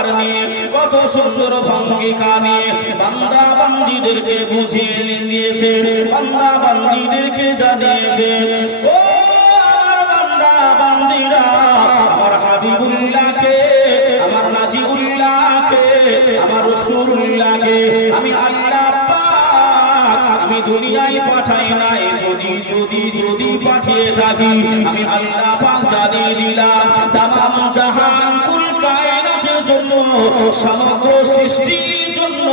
অলংকার নিয়ে, কত সুন্দর ভঙ্গিকা নিয়ে বান্দা বান্দীদেরকে বুঝিয়ে দিয়েছে, বান্দা বান্দীদেরকে জানিয়েছে, ও আমার বান্দা বান্দীরা, আমার হাবিবুল্লাহকে, আমার নাজিবুল্লাহকে, আমার রাসূলুল্লাহকে আমি আল্লাহ পাক আমি দুনিয়ায় পাঠাই নাই, যদি যদি যদি পাঠিয়ে থাকি আমি আল্লাহ পাক জানিয়ে দিলাম তামাম জাহান কুল কায়নাতের জন্য, সমগ্র সৃষ্টির জন্য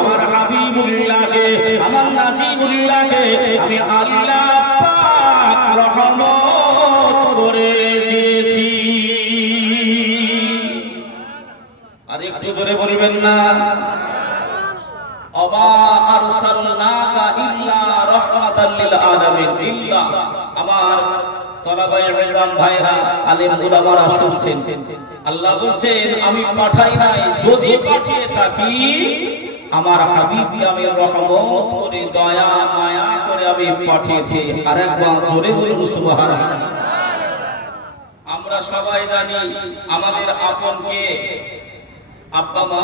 আমার হাবিবুল্লাহকে, আমার নাজিবুল্লাহকে আমি আল্লাহ পাক রহমত করে দিয়েছি। আর একটু জোরে বলবেন না? ওমা আরসালনাকা ইল্লা রাহমাতাল লিল আলামিন। ইল্লা, আমার তলাবায়ে ইলজাম ভাইরা, আলেম উলামারা শুনছেন, আল্লাহ বলছেন আমি পাঠাই নাই, যদি পাঠিয়ে থাকি আমার হাবিবকে আমি রহমত করে, দয়া মায়া করে আমি পাঠিয়েছি। আরেকবার জোরে বলুন সুবহানাল্লাহ। আমরা সবাই জানি আমাদের আপন কে? আব্বা মা।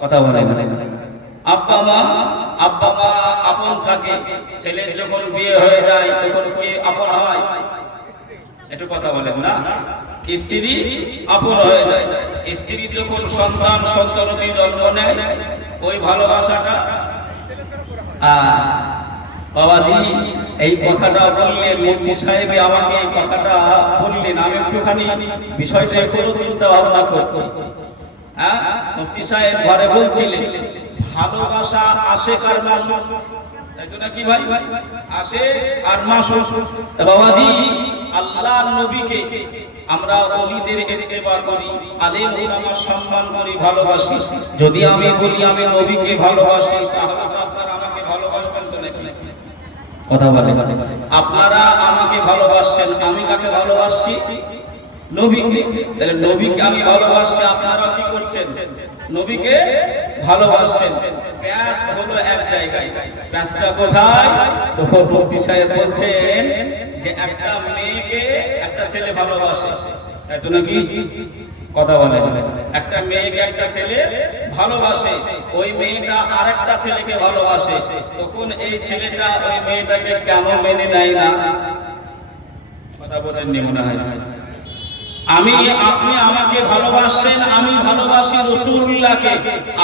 কথা বলেন, আব্বা মা, আব্বা মা আপন থাকে। ছেলের যখন বিয়ে হয়ে যায় তখন কে আপন হয়? একটু কথা বলেন না? স্ত্রী আপন হয়ে যায়। স্ত্রী যখন সন্তান সন্ততি জন্ম নেয়, ওই ভালোবাসাটা বাবাজি এই কথাটা বললেন, মুফতি সাহেব আমাকে এই কথাটা বললেন, আমি একটুখানি বিষয়টা এখনো চিন্তা ভাবনা করছি। মুফতি সাহেব ঘরে বলছিলেন ভালোবাসা আসে কার মাসুক, তাই তো নাকি ভাই? আসে আর মাসুক। বাবাজি আল্লাহর নবীকে আমরা ওলিদের ইত্তেবা করি, আলেম ওলামার সম্মান করি, ভালোবাসি। যদি আমি বলি আমি নবীকে ভালোবাসি, তাহলে আপনারা আমাকে ভালোবাসবেন তো নাকি? কথা বলেন, আপনারা আমাকে ভালোবাসছেন, আমি কাকে ভালোবাসছি? নবীকে। তাহলে নবীকে আমি ভালোবাসছি, আপনারা কি করছেন? নবীকে ভালোবাসছেন। প্যাঁচ হলো এক জায়গায়, প্যাঁচটা কোথায়? তো মুফতি সাহেব বলছেন যে একটা মেয়েকে একটা ছেলে ভালোবাসে, তাই তো নাকি? কথা বলেন, একটা মেয়েকে একটা ছেলে ভালোবাসে, ওই মেয়েটা আরেকটা ছেলেকে ভালোবাসে, তখন এই ছেলেটা ওই মেয়েটাকে কেন মেনে নেয় না? কথা বোঝেননি মনে হয়। আমি আপনি আমাকে ভালোবাসেন, আমি ভালোবাসি রাসূলুল্লাহকে,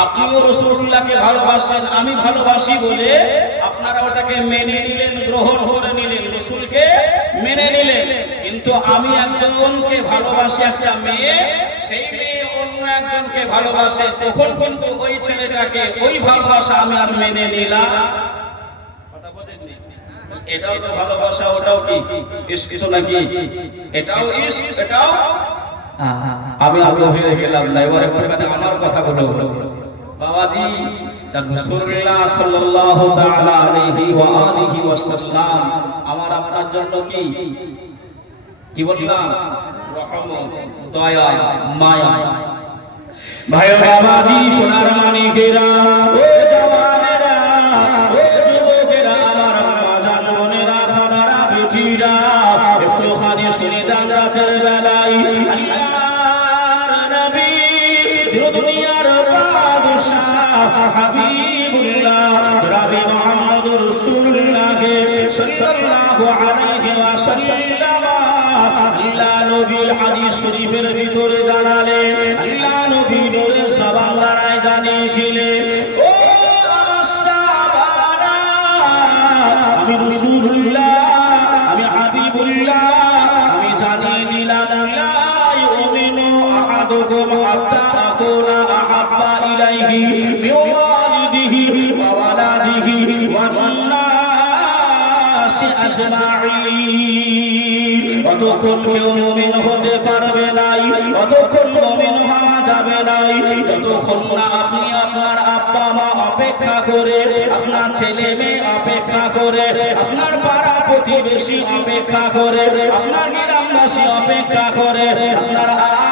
আপনিও রাসূলুল্লাহকে ভালোবাসেন, আমি ভালোবাসি বলে আপনারা ওটাকে মেনে নিলেন, গ্রহণ করে নিলেন, রাসূলকে মেনে নিলেন। কিন্তু আমি একজনকে ভালোবাসি, একটা মেয়ে, সেই মেয়ে অন্য একজনকে ভালোবাসে, তখন কিন্তু ওই ছেলেটাকে ওই ভালোবাসা আমি আর মেনে নিলাম। কথা বোঝেননি? এটাও তো ভালোবাসা, ওটাও কি ইশক তো নাকি? এটাও ইশক, এটাও। আমি আর গভীরে গেলাম না, এবার একটুখানি আমার কথা বলে বাবাজি। তার রাসূলুল্লাহ সাল্লাল্লাহু তাআলা আলাইহি ওয়া আলিহি ওয়াসাল্লাম আমার আপনার জন্য কি কি বললাম? রহমত, দয়া, মায়া। ভাই বাবাজি, সোনার মানিকেরা, ও জওয়ানেরা, ও যুবকেরা, আমার আম্মা জান বোনেরা, খালারা, বেটিরা, একটুখানি শুনে যান রাতের বেলায় আল্লাহর নবী, দুনিয়ার বাদশাহ হাবিবুল্লাহ জনাবে মুহাম্মদুর রাসূলুল্লাহ সাল্লাল্লাহু আলাইহি ওয়াসাল্লাম আল্লাহ নবী হাদিস শরীফের ভিতরে জানালেন, আল্লাহ নবী নূরে জবান দ্বারাই জানিয়েছিলেন, ও আমার সাহাবারা, আমি রাসূলুল্লাহ, আমি হাবিবুল্লাহ, আমি জানিয়ে দিলাম লা ইউমিনু আহাদুকুম হাত্তা আকুনা আহাব্বা ইলাইহি মিন ওয়ালিদিহি ওয়া ওয়ালাদিহি ওয়ান নাসি আজমাইন। অতক্ষণ কেউ মুমিন হতে পারবে নাই, অতক্ষণ মুমিন হওয়া যাবে নাই, যতক্ষণ না আপনি আপনার আব্বা মা অপেক্ষা করে, আপনার ছেলে মেয়ে অপেক্ষা করে, আপনার পাড়া প্রতিবেশী অপেক্ষা করে, আপনার গ্রামবাসী অপেক্ষা করে, আপনার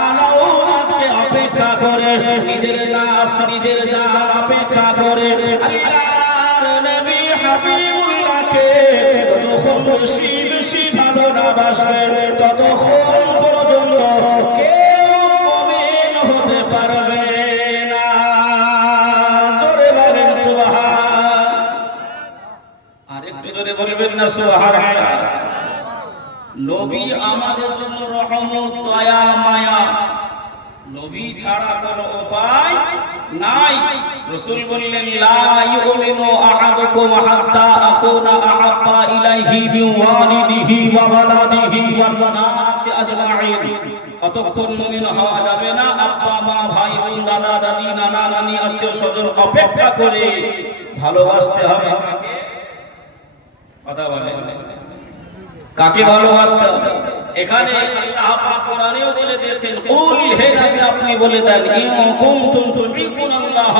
আলাউলাদকে অপেক্ষা করে, নিজের নাফস নিজের জান অপেক্ষা করে আল্লাহর নবী হাবিবুল্লাহকে যতক্ষণ বেশি বেশি ভালো না বাসবে, ততক্ষণ পর্যন্ত কেউ মুমিন হতে পারবে না সুবহানাল্লাহ। নবী আমাদের জন্য রহমত, দয়া, মায়া। নবী ছাড়া কোনো উপায় নাই। রাসূল বললেন লা ইউমিনু আহাদুকুম হাত্তা আকুনা আহাব্বা ইলাইহি মিন ওয়ালিদিহি ওয়া ওয়ালাদিহি ওয়ান নাসি আজমাইন। অতক্ষণ মুমিন হওয়া যাবে না আব্বা মা ভাই বোন দাদা দাদি নানা নানি আত্মীয় স্বজন অপেক্ষা করে ভালোবাসতে হবে। কথা বলে কাকে ভালোবাসতে হবে? এখানে আল্লাহ পাক কোরআনেও বলে দিয়েছেন কুল, হে নবী আপনি বলে দেন ইন কুনতুম তুহিব্বুনাল্লাহ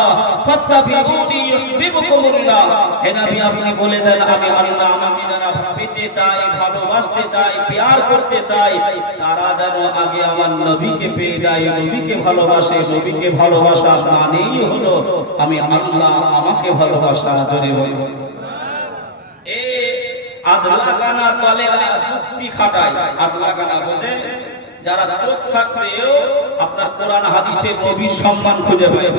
ফাত্তাবিউনি ইউহিব্বুকুমুল্লাহ। হে নবী আপনি বলে দেন আমি আল্লাহ আমাকে যারা পেতে চাই, ভালোবাসতে চাই, প্যার করতে চাই, তারা যেন আগে আমার নবীকে পেয়ে যায়, নবীকে ভালোবাসে। নবীকে ভালোবাসা মানেই হলো আমি আল্লাহ আমাকে ভালোবাসা। জোরে বলো আদলাকানা দলেরা যুক্তি খাটায়। আদলাকানা বোঝে যারা চোখ থাকতেও আপনার কোরআন হাদিসে নবীর সম্মান খুঁজে পায়,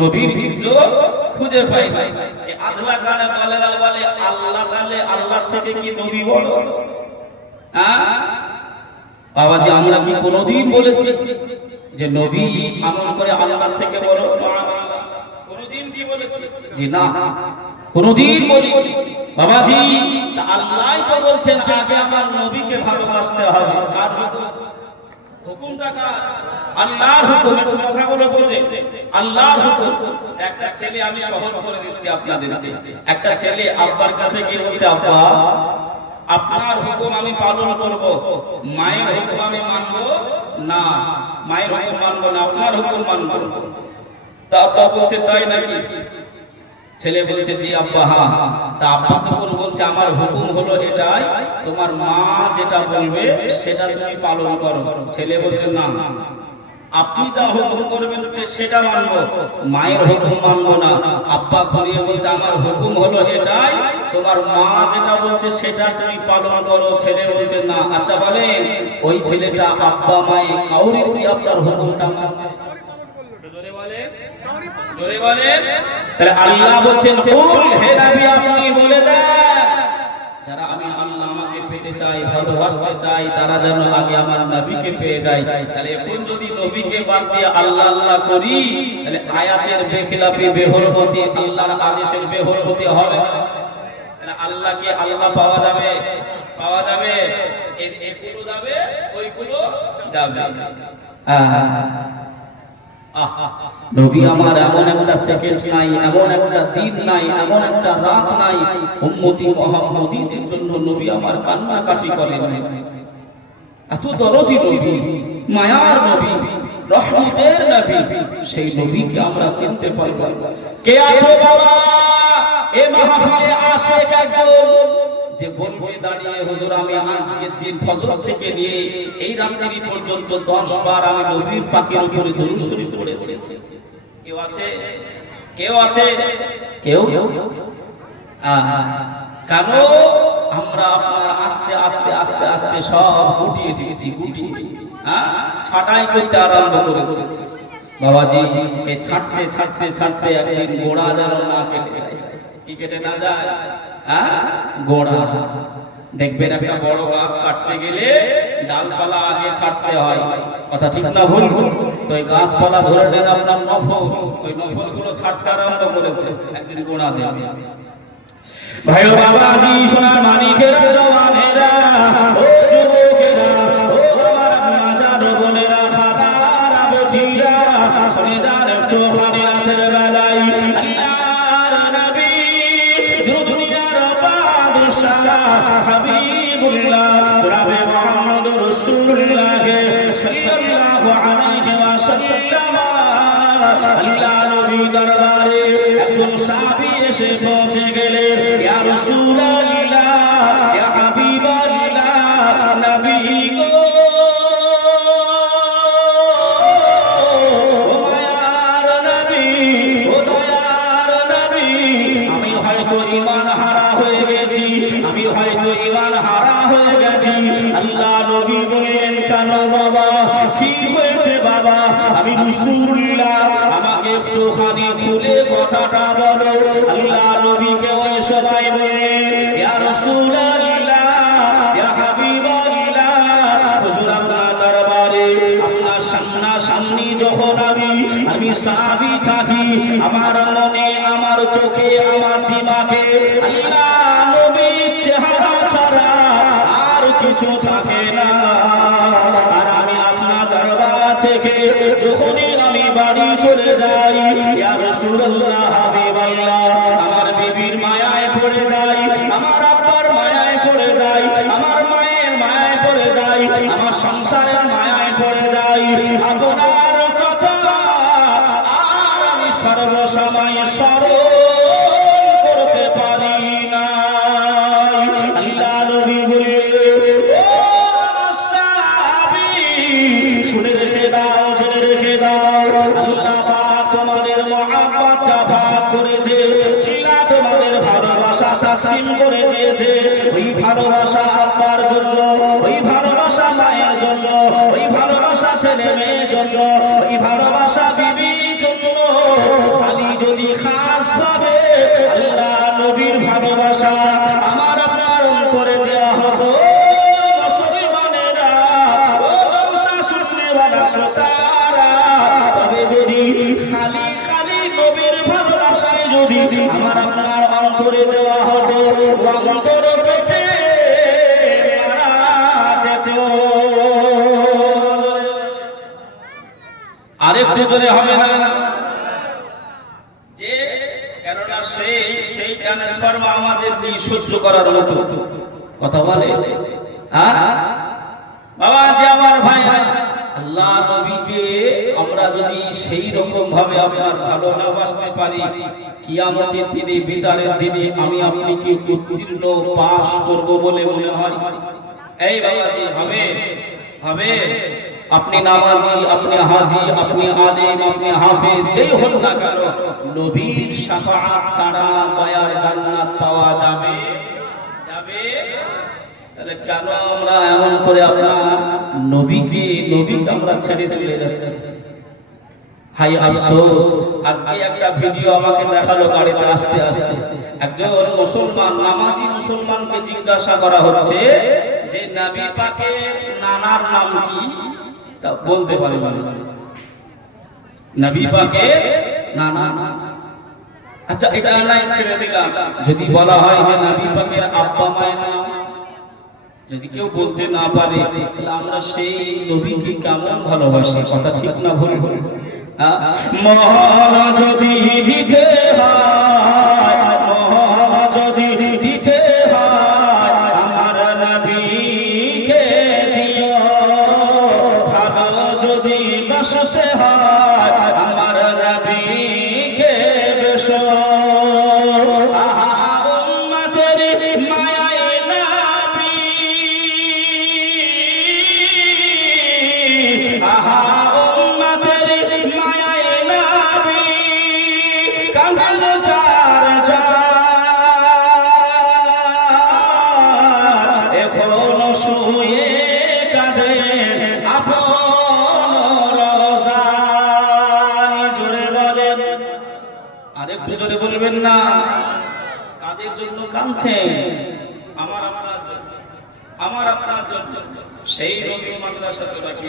নবীর ইজ্জত খুঁজে পায় না। এই আদলাকানা দলেরা বলে আল্লাহ তাআলা আল্লাহ থেকে কি নবী বড়? হ্যাঁ বাবাজি, আমরা কি কোনোদিন বলেছি যে নবী আমল করে আল্লাহ থেকে বড়? কোনোদিন কি বলেছি? জি না, কোনদিন বলি বাবাজি। আল্লাহই তো বলছেন আগে আমার নবীকে ভালোবাসতে হবে। কার হুকুম? হুকুমটা কার? আল্লাহর হুকুম। একটু কথাগুলো বোঝে, আল্লাহর হুকুম। একটা ছেলে, আমি সহজ করে দিচ্ছি আপনাদেরকে, একটা ছেলে আব্বার কাছে গিয়ে বলছে আব্বা আপনার হুকুম আমি পালন করব, মায়ের হুকুম আমি মানব না। মায়ের হুকুম মানব না, আপনার হুকুম মানব। তা আব্বা বলছে তাই নাকি? ছেলে বলছে জি আব্বা হ্যাঁ। তা আব্বা তখন বলছে আমার হুকুম হলো এটাই, তোমার মা যেটা বলবে সেটা তুমি পালন করো। ছেলে বলছে না, আপনি যা হুকুম করবেন সেটা মানবো, মায়ের হুকুম মানবো না। আব্বা ঘুরিয়ে বলছে আমার হুকুম হলো এটাই, তোমার মা যেটা বলছে সেটা তুমি পালন করো। ছেলে বলছে না। আচ্ছা বলেন ওই ছেলেটা আব্বা মায়ে কাউরির কি আপনার হুকুমটা মানছে? জোরে বলেন, জোরে বলেন। তাহলে আল্লাহ বলছেন কুল, হে নবী আপনি বলে দেন যারা আমি আল্লাহ আমাকে পেতে চাই, ভালোবাসতে চাই, তারা যেন আগে আমার নবীকে পেয়ে যায়। তাহলে এখন যদি নবীকে বাদ দিয়ে আল্লাহ আল্লাহ করি, তাহলে আয়াতের বেখিলাফি, বেহরমতি, আল্লাহর আদেশের বেহরমতি হবে না। তাহলে আল্লাহকে আল্লাহ পাওয়া যাবে, পাওয়া যাবে, এগুলো যাবে, ওইগুলো যাবে। নবী আমার এমন একটা সেকেন্ড নাই, এমন একটা দিন নাই, এমন একটা রাত নাই উম্মতি মুহাম্মদীদের জন্য নবী আমার কান্নাকাটি করেন। এত দরদি নবী, মায়ার নবী, রহমতের নবী, সেই নবীকে আমরা চিনতে পারব। কে আছো বাবা এ মাহফিলে আশিক একজন যে বলবে দাঁড়িয়ে হুজুর আমি আজকের দিন ফজর থেকে নিয়ে এই রাত্রি পর্যন্ত 10 বার আমি নবীর পাকের উপরে দরুদ শরীফ পড়েছি? কেউ আছে? কেউ আছে? কেউ? কেন আমরা আপনার আস্তে আস্তে আস্তে আস্তে সব গুটিয়ে দিচ্ছি, গুটিয়ে ছাঁটাই করতে আরম্ভ করেছি বাবাজি। এই ছাঁটতে ছাঁটতে ছাঁটতে একদিন গোড়া যেন না কেটে যায়। কি কেটে না যায়? গোড়া। দেখবেন একটা বড় গাছ কাটতে গেলে ডালপালা আগে ছাঁটতে হয়, কথা ঠিক না ভুল? তো এই গাছপালা ধরে নেন আপনার নফল, ওই নফল গুলো ছাঁটতে আরম্ভ করেছে, একদিন গোড়া দেবে। ভাই বাবাজি, সোনার মানিকেরা, জওয়ানেরা, ও যুবকেরা, ও আমার মাঝার বোনেরা, খালারা, বজিরা, শুনে যান একটু খানি রাতের বেলায় আল্লাহর নবী দুনিয়ার বাদশাহ হাবিবুল্লাহ জনাবে মুহাম্মদ রাসূলুল্লাহ সাল্লাল্লাহু আলাইহি ওয়াসাল্লাম আল্লাহ নবী দরবারে একজন সাহাবী এসে পৌঁছে গেলেন। ইয়া রাসূলুল্লাহ, ইয়া হাবিবাল্লাহ, নবী গো, ও মায়ার নবী, ও দয়ার নবী, আমি হয়তো ঈমান হারা হয়ে গেছি, আমি হয়তো ঈমান হারা হয়ে গেছি। আল্লাহ নবী বলেন কেন বাবা, কি হয়েছে বাবা? আমি রাসূলুল্লাহ, আমাকে একটুখানি খুলে কথাটা বলো। আল্লাহ নবীকে ওই সবাই বললেন ইয়া রাসূলুল্লাহ ইয়া হাবিবাল্লাহ হুজুর আপনার দরবারে আপনার সামনাসামনি যখন আমি সাহাবী থাকি আমার মনে আমার চোখে আমার দিমাগে আল্লাহ নবীর চেহারা ছাড়া আর কিছু থাকে না আর আমি আপনার দরবার থেকে যখনই আমি বাড়ি চলে যাই ইয়া রাসূলুল্লাহ হাবিবাল্লাহ আমার বিবির মায়ায় পড়ে যাই আমার আব্বার মায়ায় পড়ে যাই আমার মায়ের মায়ায় পড়ে যাই আমার সংসারের মায়ায় পড়ে যাই আপনার কথা আর আমি সর্বসময় স্মরণ করতে পারি না আল্লাহ নবী বলে ও আমার সাহাবী শুনে রেখে দাও জেনে রেখে দাও আল্লাহ পাক তোমাদের মহব্বতটা ভাগ করেছে আল্লাহ তোমাদের ভালোবাসা তাকসিম করে দিয়েছে ওই ভালোবাসা আব্বার জন্য ওই ভালোবাসা মায়ের জন্য ওই ভালোবাসা ছেলে মেয়ের জন্য ওই ভালোবাসা বিবির জন্য খালি যদি খাস ভাবে আল্লাহ নবীর ভালোবাসা আমার আপনার অন্তরে দেয়া হতো মুসলমানেরা ও জলসা শুননেওয়ালা শ্রোতারা তবে যদি খালি খালি নবীর ভালোবাসায় যদি আমার আপনার অন্তরে দেওয়া হতো অন্তর পেটে মারা যেত আরেকটু জোরে হবে না যে কেননা সেই ট্রান্সফর্ম আমাদের নেই সহ্য করার মতো কথা বলে বাবা যে আমার ভাইরা আল্লাহ নবীকে আমরা যদি সেই রকম ভাবে আপনার ভালোবাসতে পারি কিয়ামতের দিনে বিচারের দিনে আমি আপনি কি উত্তীর্ণ পাস করব বলে মনে হয় এই বাবাজি হবে হবে আপনি নামাজি আপনি হাজি আপনি আলেম আপনি হাফেজ যেই হন না কেন নবীর শাফাআত ছাড়া দয়ার জান্নাত পাওয়া যাবে যাবে তাহলে কেন আমরা এমন করে আপনার নবীকে আমরা ছেড়ে চলে যাচ্ছি হাই আফসোস আজকে একটা ভিডিও আমাকে দেখালো গাড়িতে আসতে আসতে একজন মুসলমান নামাজি মুসলমানকে জিজ্ঞাসা করা হচ্ছে যে নবী পাকের নানার নাম কি তা বলতে পারে না নবী পাকের নানা আচ্ছা এটা নাই ছেড়ে দিলাম যদি বলা হয় যে নবী পাকের আব্বা মায়ের নাম যদি কেউ বলতে না পারে তাহলে আমরা সেই নবীকে কেমন ভালোবাসি কথা ঠিক না ভুল মহল যদি দিতে হয় মহল যদি দিতে হয় আমার নবীকে দিও ভালো যদি বাসতে হয় আমার নবীকে বেশো আরেকটু জোরে বলবেন না কাদের জন্য কাঁদছেন আমার আপনার জন্য আমার আপনার জন্য সেই নবীর মাদ্রাসাতে নাকি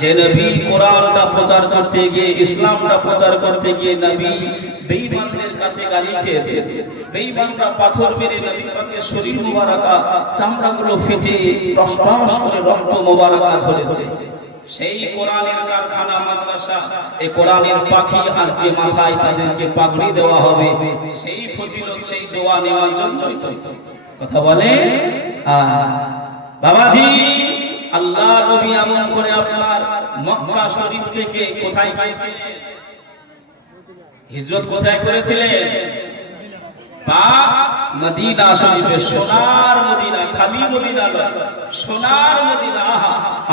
যে নবী কোরআনটা প্রচার করতে গিয়ে ইসলামটা প্রচার করতে গিয়ে নবী বেঈমানদের কাছে গালি খেয়েছে বেঈমানরা পাথর মেরে নবী পাকের শরীর মোবারকা চামড়াগুলো ফেটে টস টস করে রক্ত মোবারকা ঝরেছে সেই কোরআনের কারখানা মাদ্রাসা এই কোরআনের পাখি আজকে মাথায় তাদেরকে পাগড়ি দেওয়া হবে সেই ফজিলত সেই দোয়া নেওয়ার জন্যই তো কথা বলে বাবাজি আল্লাহ নবী এমন করে আপনার মক্কা শরীফ থেকে কোথায় গিয়েছিলেন হিজরত কোথায় করেছিলেন পাক মদিনা শরীফে সোনার মদিনা খালি মদিনা নয় সোনার মদিনা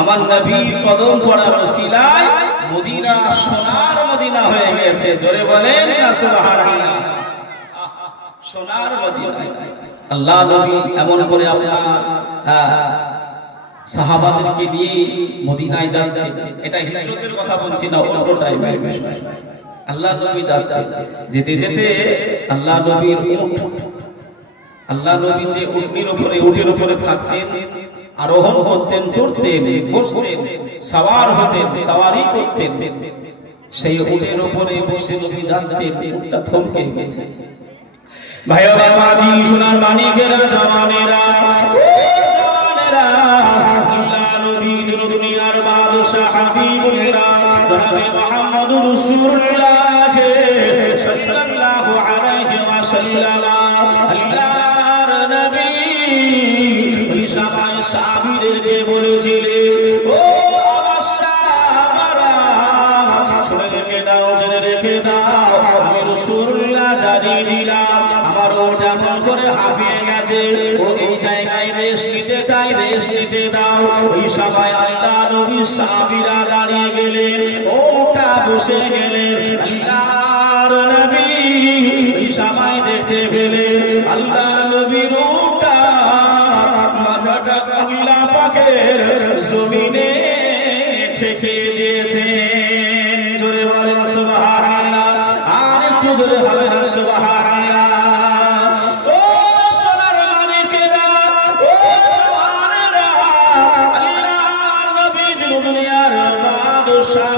আমার নবীর কদম পড়ার ওসিলায় মদিনা সোনার মদিনা হয়ে গেছে জোরে বলেন না সুবহানাল্লাহ সোনার মদিনা আল্লাহ নবী এমন করে আপনার সাহাবাদেরকে নিয়ে মদিনায় যাচ্ছে এটা হিজরতের কথা বলছি না অন্য টাইমের বিষয় আল্লাহ নবী যাচ্ছে যেতে যেতে আল্লাহ নবীর উট আল্লাহ নবী যে উটের উপরে থাকতেন, আরোহণ করতেন, চড়তেন, বসতেন, সাওয়ার হতেন, সাওয়ারি করতেন, সেই উটের উপরে বসে নবী যাচ্ছেন, উটটা থমকে গেছে। ভাই বাবাজি, সোনার মানিকেরা, জওয়ানেরা, জওয়ানেরা, আল্লাহ নবী দুনিয়ার বাদশা হাবিবুল্লাহ জনাবে মুহাম্মদুর রাসূলুল্লাহ সাল্লাল্লাহু আলাইহি ওয়াসাল্লাম, আল্লাহর নবী ওই সময় সাহাবীদেরকে বলেছিলেন, ও আমার সাহাবারা, শুনে রেখে দাও, জেনে রেখে দাও, আমি রাসূলুল্লাহ জানিয়ে দিলাম আমার ওটা মন করে হাঁপিয়ে গেছে, ও এই জায়গায় রেস্ট নিতে চাই, রেস্ট নিতে দাও। ওই সময় আল্লাহ নবী সাহাবীরা দাঁড়িয়ে গেলেন, ওটা বসে গেলেন। আল্লাহর নবী ওই সময় দেখতে পেলেন আল্লাহর নবীর ওটা মাথাটা আল্লাহ পাকের জমিনে ঠেকে দিয়েছেন। জোরে বলেন সুবহানাল্লাহ, আর একটু জোরে হবে না সুবহানাল্লাহ। ও সোনার মানিকেরা, ও জওয়ানেরা, আল্লাহর নবী দুনিয়ার বাদশা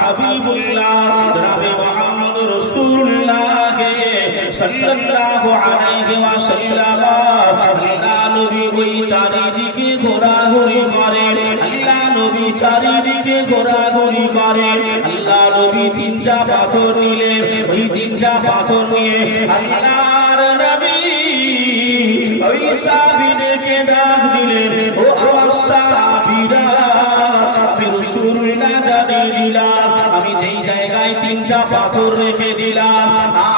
হাবিবুল্লাহ জনাবে মুহাম্মদুর রাসূলুল্লাহ সাল্লাল্লাহু আলাইহি ওয়াসাল্লাম, আল্লাহ নবী ওই চারিদিকে ঘোরাঘুরি করেন, আল্লাহ নবী চারিদিকে ঘোরাঘুরি করেন। আল্লাহ নবী তিনটা পাথর নিলেন, ওই তিনটা পাথর নিয়ে আল্লাহর নবী ওই সাহাবীদেরকে ডাক দিলেন, ও আমার সাহাবীরা, আমি রাসূলুল্লাহ জানিয়ে দিলাম আমি যেই জায়গায় তিনটা পাথর রেখে দিলাম,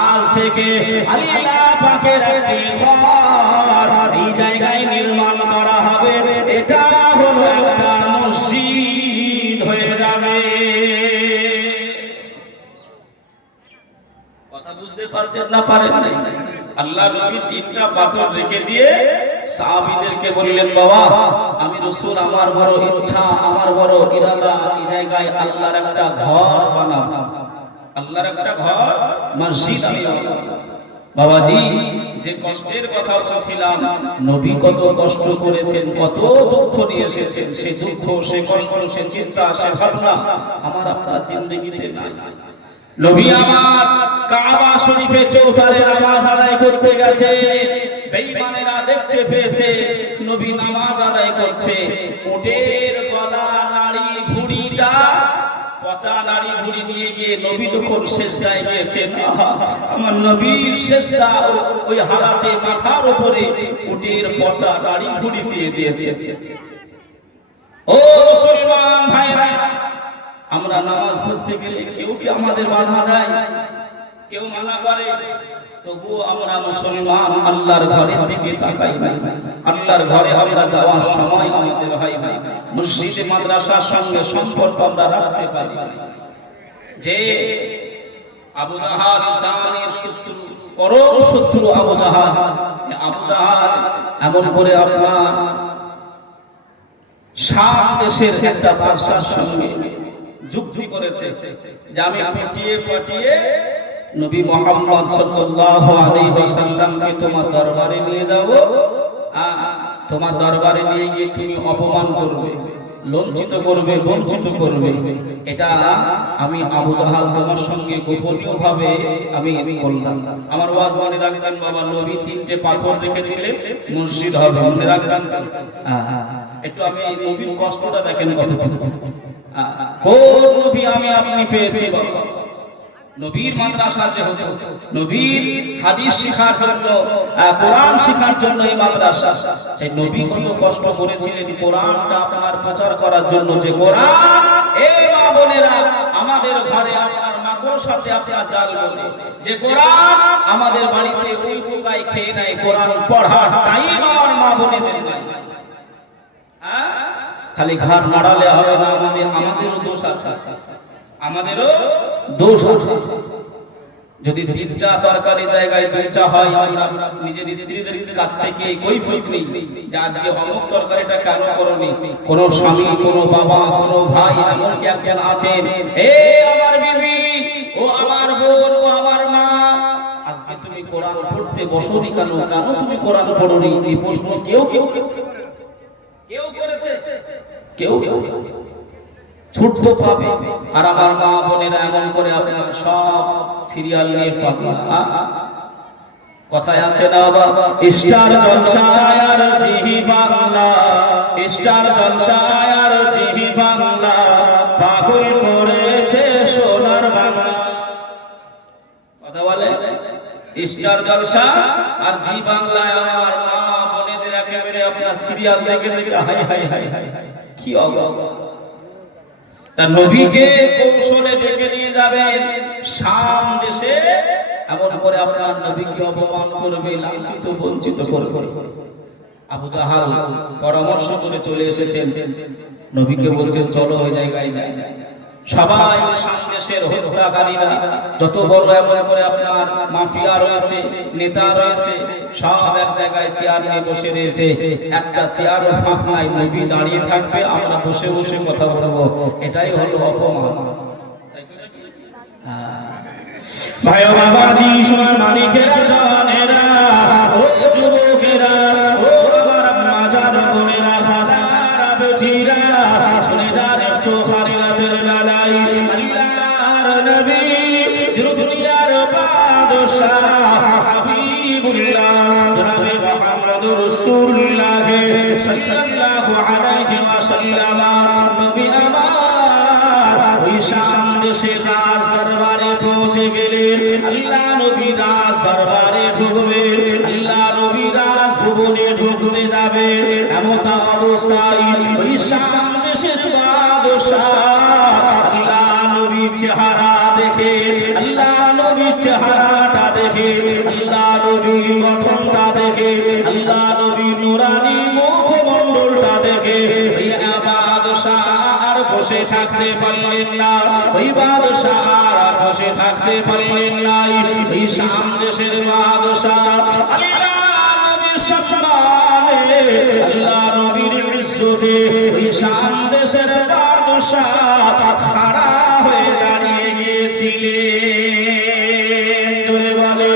আজ থেকে আল্লাহ পাকের একটি ঘর এই জায়গায় নির্মাণ করা হবে, এটা হলো একটা মসজিদ হয়ে যাবে। কথা বুঝতে পারছেন না পারেন নাই? আল্লাহ নবী তিনটা পাথর রেখে দিয়ে সাহাবীদেরকে বললেন, বাবা আমি রাসূল, আমার বড় ইচ্ছা, আমার বড় ইরাদা, এই জায়গায় আল্লাহর একটা ঘর বানাবো, আল্লাহর একটা ঘর, মসজিদ আমি বানাবো। বাবাজি, যে কষ্টের কথা বলছিলাম, নবী কত কষ্ট করেছেন, কত দুঃখ নিয়ে এসেছেন, সে দুঃখ, সে কষ্ট, সে চিন্তা, সে ভাবনা আমার আপনার জিন্দেগিতে নাই। নবী আমার কাবা শরীফে চৌকারে নামাজ আদায় করতে গেছে, বেঈমানেরা দেখতে পেয়েছে নবী নামাজ আদায় করছে, উটের গলা নাড়ি ভুঁড়িটা, পচা নাড়ি ভুঁড়ি নিয়ে গিয়ে নবী যখন সিজদায় গিয়েছেন, আমার নবীর সিজদা ওই হালাতে মাথার উপরে উটের পচা নাড়ি ভুঁড়ি দিয়ে দিয়েছে। ও মুসলমান ভাইরা, আমরা নামাজ পড়তে গেলে কেউ কি আমাদের বাধা দেয়? কেউ মানা করে? তবুও আমরা মুসলমান আল্লাহর ঘরের দিকে তাকাই না। আল্লাহর ঘরে আমরা যাওয়ার সময় আমাদের হয় না, মসজিদে মাদ্রাসার সঙ্গে সম্পর্ক আমরা রাখতে পারি না। যে আবু জাহাল জানের শত্রু, পরম শত্রু আবু জাহাল, আবু জাহাল এমন করে আপনার শাম দেশের একটা বাদশার সঙ্গে যুক্তি করেছে যে আমি পটিয়ে পটিয়ে নবী মুহাম্মদ সাল্লাল্লাহু আলাইহি ওয়াসাল্লামকে তোমার দরবারে নিয়ে যাব, তোমার দরবারে নিয়ে গিয়ে তুমি অপমান করবে, লজ্জিত করবে, বঞ্চিত করবে। এটা আমি আবু জাহাল তোমার সঙ্গে গোপনীয়ভাবে আমি করলাম। আমার ওয়াজ মনে রাখবেন বাবা, নবী তিনটে পাথর রেখে দিলে মসজিদ হবে, মনে রাখবেন। একটু আমি নবীর কষ্টটা দেখেন কতটুকু। কোন নবী আমি আপনি পেয়েছি বাবা? নবীর মাদ্রাসা যে হতো, নবীর হাদিস শেখার জন্য, কোরআন শেখার জন্য এই মাদ্রাসা, সেই নবী কত কষ্ট করেছিলেন কোরআনটা আপনার প্রচার করার জন্য। যে কোরআন, এই মা বোনেরা, আমাদের ঘরে আপনার মাকড় সাথে আপনার জাল বলে, যে কোরআন আমাদের বাড়িতে ওই পোকায় খেয়ে নেয়, কোরআন পড়ার টাইম আমার মা বোনেদের নাই। খালি ঘর নাড়ালে হবে না, আমাদেরও দোষ আছে, আমাদেরও দোষ আছে। যদি তিনটা তরকারি জায়গায় দুইটা হয়, আমরা নিজের স্ত্রীদের কাছ থেকে কৈফিয়ত নেই যে আজকে অমুক তরকারিটা কেন করনি। কোন স্বামী, কোন বাবা, কোন ভাই, এমনকি একজন আছেন, এ আমার বিবি, ও আমার বোন, ও আমার মা, আজকে তুমি কোরআন পড়তে বসনি কেন, কেন তুমি কোরআন পড়োনি? এই প্রশ্ন কেউ কেউ করেছে, কেউ ছুটতে পাবে। আর আমার মা বোনেরা এমন করে আপনার সব সিরিয়াল নিয়ে পাগল। কথায় আছে না বাবা, স্টার জলসায় আর জি বাংলা, স্টার জলসায় আর জি বাংলা, পাগল করেছে সোনার বাংলা। কথা বলে স্টার জলসা আর জি বাংলায় আমার মা বোনেদের একেবারে আপনার সিরিয়াল দেখে দেখে high high high high high, কি অবস্থা। তা নবীকে কৌশলে ডেকে নিয়ে যাবেন শাম দেশে, এমন করে আপনার নবীকে অপমান করবে, লাঞ্ছিত বঞ্চিত করবে। আবু জাহাল পরামর্শ করে চলে এসেছেন, নবীকে বলছেন চলো ওই জায়গায় যাই। সবাই শাম দেশের হত্যাকারীরা যত বড় এমন করে আপনার মাফিয়া রয়েছে, নেতা রয়েছে, সব এক জায়গায় চেয়ার নিয়ে বসে রয়েছে। একটা চেয়ারও ফাঁক নাই, নবী দাঁড়িয়ে থাকবে, আমরা বসে বসে কথা বলবো। এটাই হলো অপমান। ভাই বাবাজি, সোনার মানিকেরা, জওয়ানেরা, ও যুবকেরা, ও আমার আম্মা জান বোনেরা, খালারা, বেটিরা, শুনে যান একটু খালিলাতের বেলায় আল্লাহর নবী, দুনিয়ার বাদশাহ হাবিবুল্লাহ জনাবে মুহাম্মদুর রাসূলুল্লাহ সাল্লাল্লাহু আলাইহি ওয়াসাল্লাম, নবী আমার ওই শাম দেশের রাজ দরবারে পৌঁছে গেলেন। আল্লাহ নবী রাজ দরবারে ঢুকবেন, আল্লাহ নবী রাজ ভবনে ঢুকতে যাবে, এমন অবস্থায় ওই শাম দেশের বাদশাহ আল্লাহ নবীর চেহারা দেখে, আল্লাহ নবীর চেহারাটা দেখে, আল্লাহ নবীর গঠনটা দেখে, আল্লাহ নবীর নুরানি মুখমণ্ডলটা দেখে ওই বাদশাহ আর বসে থাকতে পারলেন না, ওই বাদশাহ আর বসে থাকতে পারলেন না। এই শাম দেশের বাদশাহ আল্লাহ নবীর সম্মানে, আল্লাহ নবীর ইজ্জতে ওই শাম দেশের বাদশাহ খাড়া হয়ে দাঁড়িয়ে গিয়েছিলেন। জোরে বলে,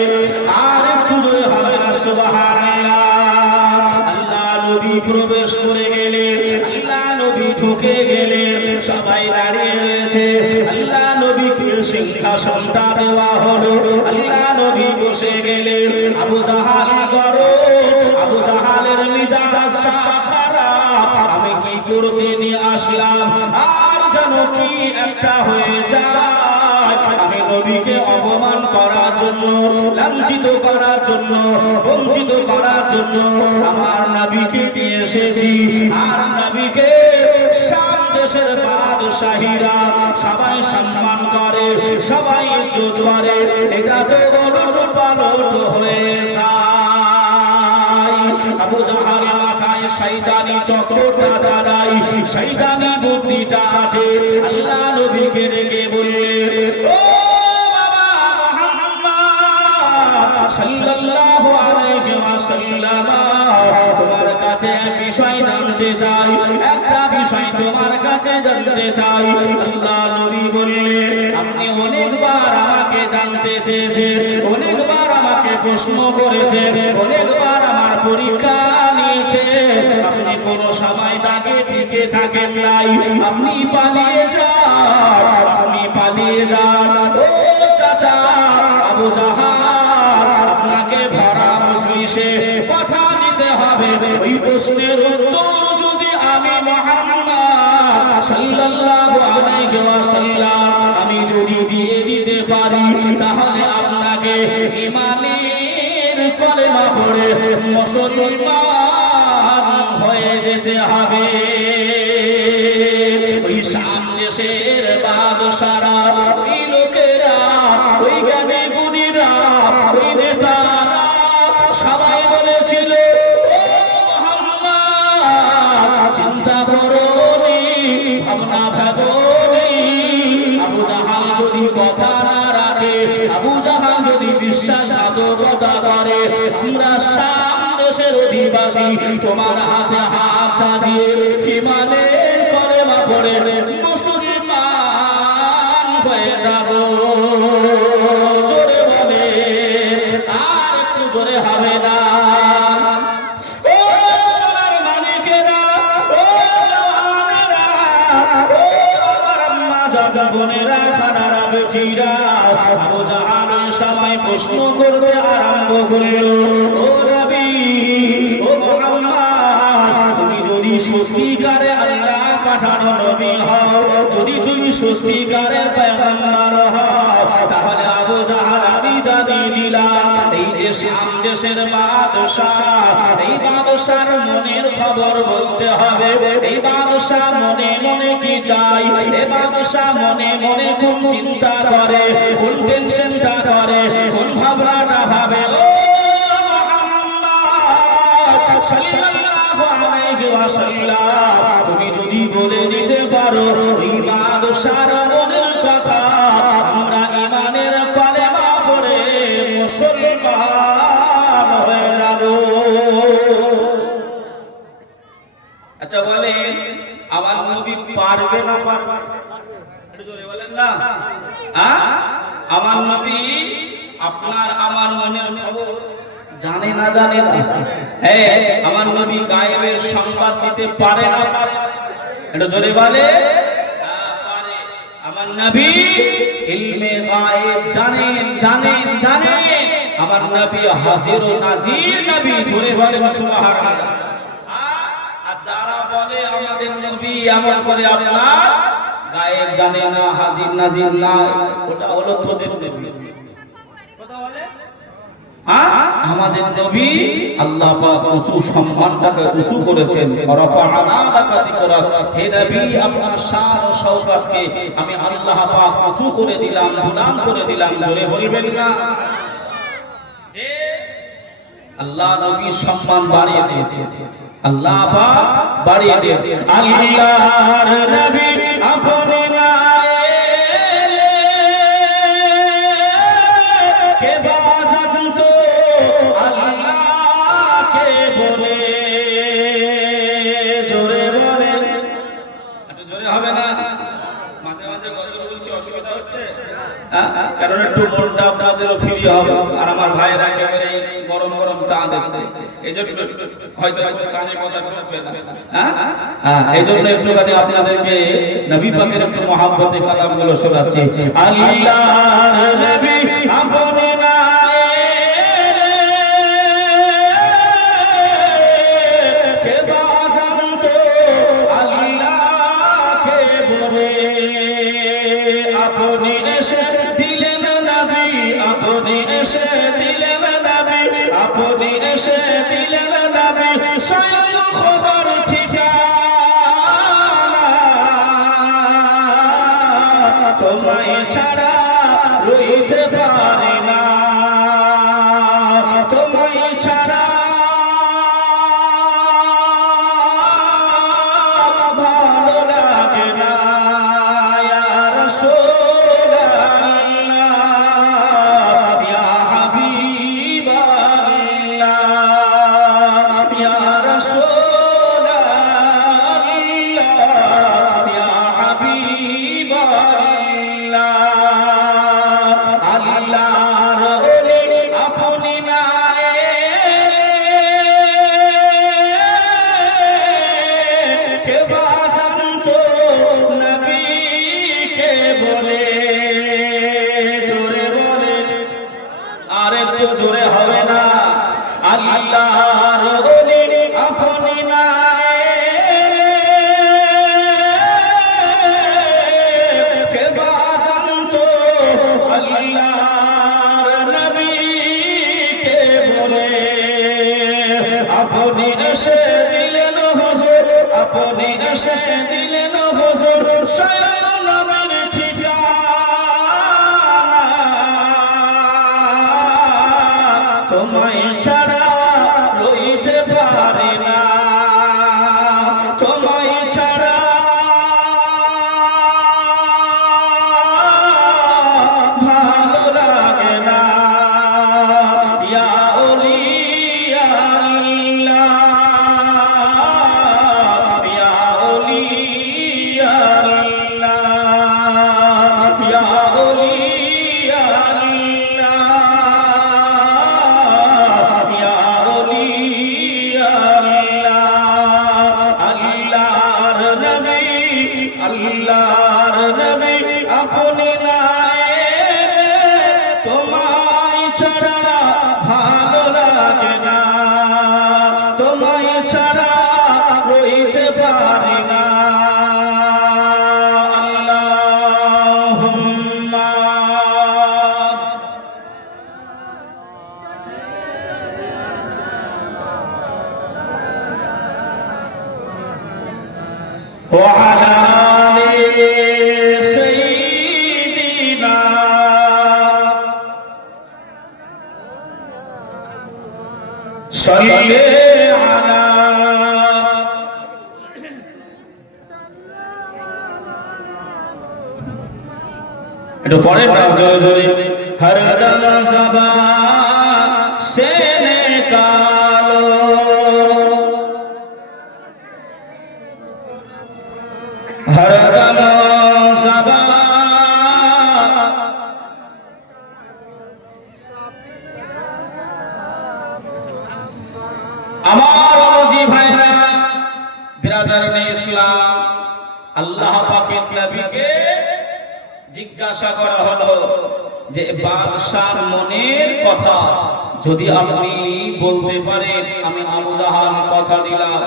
আর একটু জোরে হবে না সুবহানাল্লাহ। আল্লাহ নবী প্রবেশ করে গেলেন, আল্লাহ নবী ঢুকে গেলেন, সবাই দাঁড়িয়ে রয়েছে। আল্লাহ নবীকে সিংহাসনটা দেওয়া হলো, আল্লাহ নবী বসে গেলেন। আবু জাহাল গরম, আবু জাহালের মিজাজটা খারাপ, আমি কি করতে নিয়ে আসলাম, আর যেন কি একটা হয়ে যায়। আমি নবীকে অপমান করার জন্য, লাঞ্ছিত করার জন্য, বঞ্চিত করার জন্য আমার নবীকে নিয়ে এসেছি। আর নবীকে শাম দেশের বাদশাহীরা সবাই সম্মান করে, সবাই ইজ্জত করে, এটা তো গলট পালট হয়ে যায়। আবু জাহালের মাথায় শয়তানি চক্রটা চালাই, শয়তানি বুদ্ধিটা আছে। আল্লাহ নবীকে ডেকে বললেন, ও বাবা মুহাম্মদ সাল্লাল্লাহু আলাইহি ওয়াসাল্লাম, তোমার কাছে বিষয় জানতে চাই, একটা বিষয় তোমার কাছে জানতে চাই। আল্লাহ নবী বললেন, আপনি অনেকবার আমাকে জানতে চেয়েছেন, অনেকবার আমাকে প্রশ্ন করেছেন, অনেকবার আমার পরীক্ষা নিয়েছেন, আপনি কোন সময় দাগে টিকে থাকেন নাই, আপনি পালিয়ে যান, আপনি পালিয়ে যান। ও চাচা আবু জাহাল, আপনাকে ভরা মজলিসে কথা দিতে হবে। ওই প্রশ্নের উত্তর যদি আমি মুহাম্মদ সাল্লাল্লাহু আলাইহি ওয়াসাল্লাম আমি যদি দিয়ে দিতে পারি, তাহলে আপনাকে ঈমানের কলেমা পড়ে মুসলমান হয়ে যেতে হবে। ওই শাম দেশের বাদশারা, ওই লোকেরা, ওই জ্ঞানী গুণীরা, ওই নেতারা সবাই বলেছিল, ও মুহাম্মদ চিন্তা করোনি, ভাবনা ভাবোনি, আবু জাহাল যদি কথা না রাখে, আবু জাহাল যদি বিশ্বাসঘাতকতা করে, আমরা শাম দেশের অধিবাসী তোমার হাতে হাত দিয়ে ঈমানের কলেমা পড়ে মুসলমান হয়ে যাব। জোরে বলে, আর একটু জোরে বোনেরা খানারা বেঠিরা আবু জাহাল সবাই প্রশ্ন করতে আরম্ভ করলো, ও নবী, ও মুহাম্মদ, তুমি যদি সত্যিকারে আল্লাহ পাঠানো নবী হও, যদি তুমি সত্যিকারের পয়গম্বর হও, তাহলে আবু জাহাল আমি জানিয়ে দিলাম এই যে শাম দেশের বাদশাহ, এই বাদশার মনের খবর বলতে হবে। এই বাদশাহ মনে মনে কি চাই, এই বাদশাহ মনে মনে কোন চিন্তা করে, কোন টেনশনটা করে, কোন ভাবনাটা ভাবে। ও মুহাম্মদ সাল্লাল্লাহু আলাইহি ওয়াসাল্লাম, তুমি যদি বলে দিতে পারো এই বাদশার মনের কথা, আমরা ঈমানের কলেমা পড়ে মুসলমান হয়ে যাব। আচ্ছা বলেন, আমার নবী পারবে না পারবে? একটু জোরে বলেন না। আমার নবী আপনার আমার মনের খবর জানে না জানে না? হ্যাঁ, আমার নবী গায়েবের সংবাদ দিতে পারে না পারে? একটু জোরে বলে। পারে। আমার নবী ইলমে গায়েব জানেন জানেন জানেন। আমার নবী হাজির ও নাজির নবী। জোরে বলেন সুবহানাল্লাহ। আর যারা বলে আমাদের নবী এমন করে আপনার গায়েব জানে না, হাজির নাজির না, ওটা হলো তোদের নবী। কথা বলে আমাদের নবী আল্লাহ পাক উঁচু সম্মানটাকে উঁচু করেছেন। রাফা'না লাকা যিকরাক, হে নবী আপনার শান ও শওকতকে আমি আল্লাহ পাক উঁচু করে দিলাম, বুলন্দ করে দিলাম। জোরে বলবেন না যে আল্লাহ নবীর সম্মান বাড়িয়ে দিয়েছে, আল্লাহ পাক বাড়িয়ে দিয়েছে। আল্লাহর নবী আপনি না কে বাজানতো আল্লাহকে বলে। জোরে বলেন। একটু জোরে হবে না? মাঝে মাঝে গজল বলছি, অসুবিধা হচ্ছে? কারণ একটু মনটা আপনাদেরও ফ্রি হবে। আর আমার ভাইয়েরা একেবারে গরম গরম চা দিচ্ছে, এই জন্য হয়তো কানে কথা ঢুকবে না। এই জন্য একটুখানি আপনাদেরকে নবী পাকের একটু মহব্বতে কালামগুলো শোনাচ্ছি। আল্লাহর নবী আপনি না কে বাজানতো আল্লাহকে বলে। আপনি এসে দিলেন নবী, আপনি এসে দিলেন নবী, আপনি এসে দিলেন নবী স্বয়ং খোদার ঠিকানা। তোমায় ছাড়া রইতে পারি না, তোমায় ছাড়া ভালো লাগে না। ইয়া রাসূলুল্লাহ, ইয়া হাবিবাল্লাহ, ইয়া রাসূলুল্লাহ, ইয়া হাবিবাল্লাহ। আল্লাহ আপনি না এলে তোমায় ছাড়া ভালো লাগে না, তোমায় ছাড়া রইতে পারি না। আল্লাহুম্মা ওয়া আলা আলি সাইয়্যিদিনা সাল্লি আলা। একটু পরে নাও জোরে জোরে। হরদম সবা সে নিকালো, হরদম সবা। আমার অনুজি ভাইরা, বিরাদরানে ইসলাম, আল্লাহ পাকের নবীকে জিজ্ঞাসা করা হলো যে বাদশার মনের কথা যদি আপনি বলতে পারেন, আমি আবু জাহাল কথা দিলাম,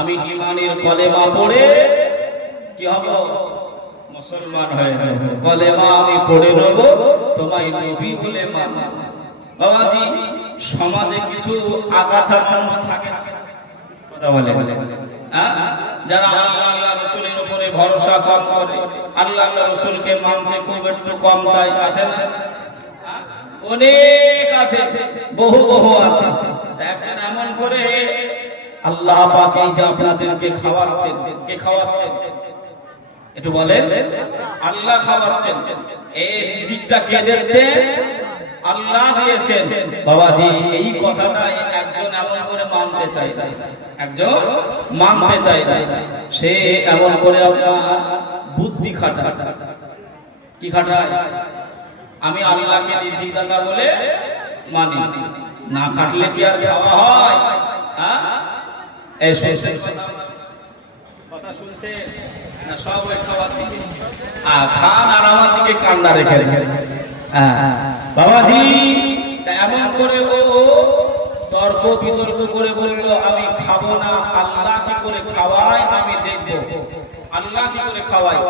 আমি ঈমানের কলেমা পড়ে কি হব? মুসলমান হয়ে যাব। কলেমা আমি পড়ে নেব, তোমায় নবী বলে মানব। বাবাজি, সমাজে কিছু আগাছা মানুষ থাকে না, কথা বলে যারা আল্লাহ রাসূলের উপরে ভরসা কম করে, আল্লাহ রাসূলকে মানতে খুব একটু কম চায়, আছে না? অনেক আছে, বহু বহু আছে। একজন এমন করে আল্লাহ পাক এই যে আপনাদেরকে খাওয়াচ্ছেন, কে খাওয়াচ্ছেন একটু বলেন? আল্লাহ খাওয়াচ্ছেন। এই রিজিকটা কে দিচ্ছে? আল্লাহ দিয়েছেন। বাবাজি, এই কথাটাই একজন এমন করে মানতে চায়, একজন মানতে চায় না, সে এমন করে আপনার বুদ্ধি খাটায়। কি খাটায়? আমি আল্লাহকে রিজিক দাতা বলে মানি, না কাটলে কি আর খাওয়া হয়? এই শুনছেন কথা শুনছে না? সব ওই খাওয়ার দিকে খান আর আমার দিকে কান্না রেখে বাবাজি এমন করে ও তর্ক বিতর্ক করে বলল, আমি খাবো না, আল্লাহ কি করে খাওয়ায় আমি দেখবো, আল্লাহ কি করে খাওয়ায়।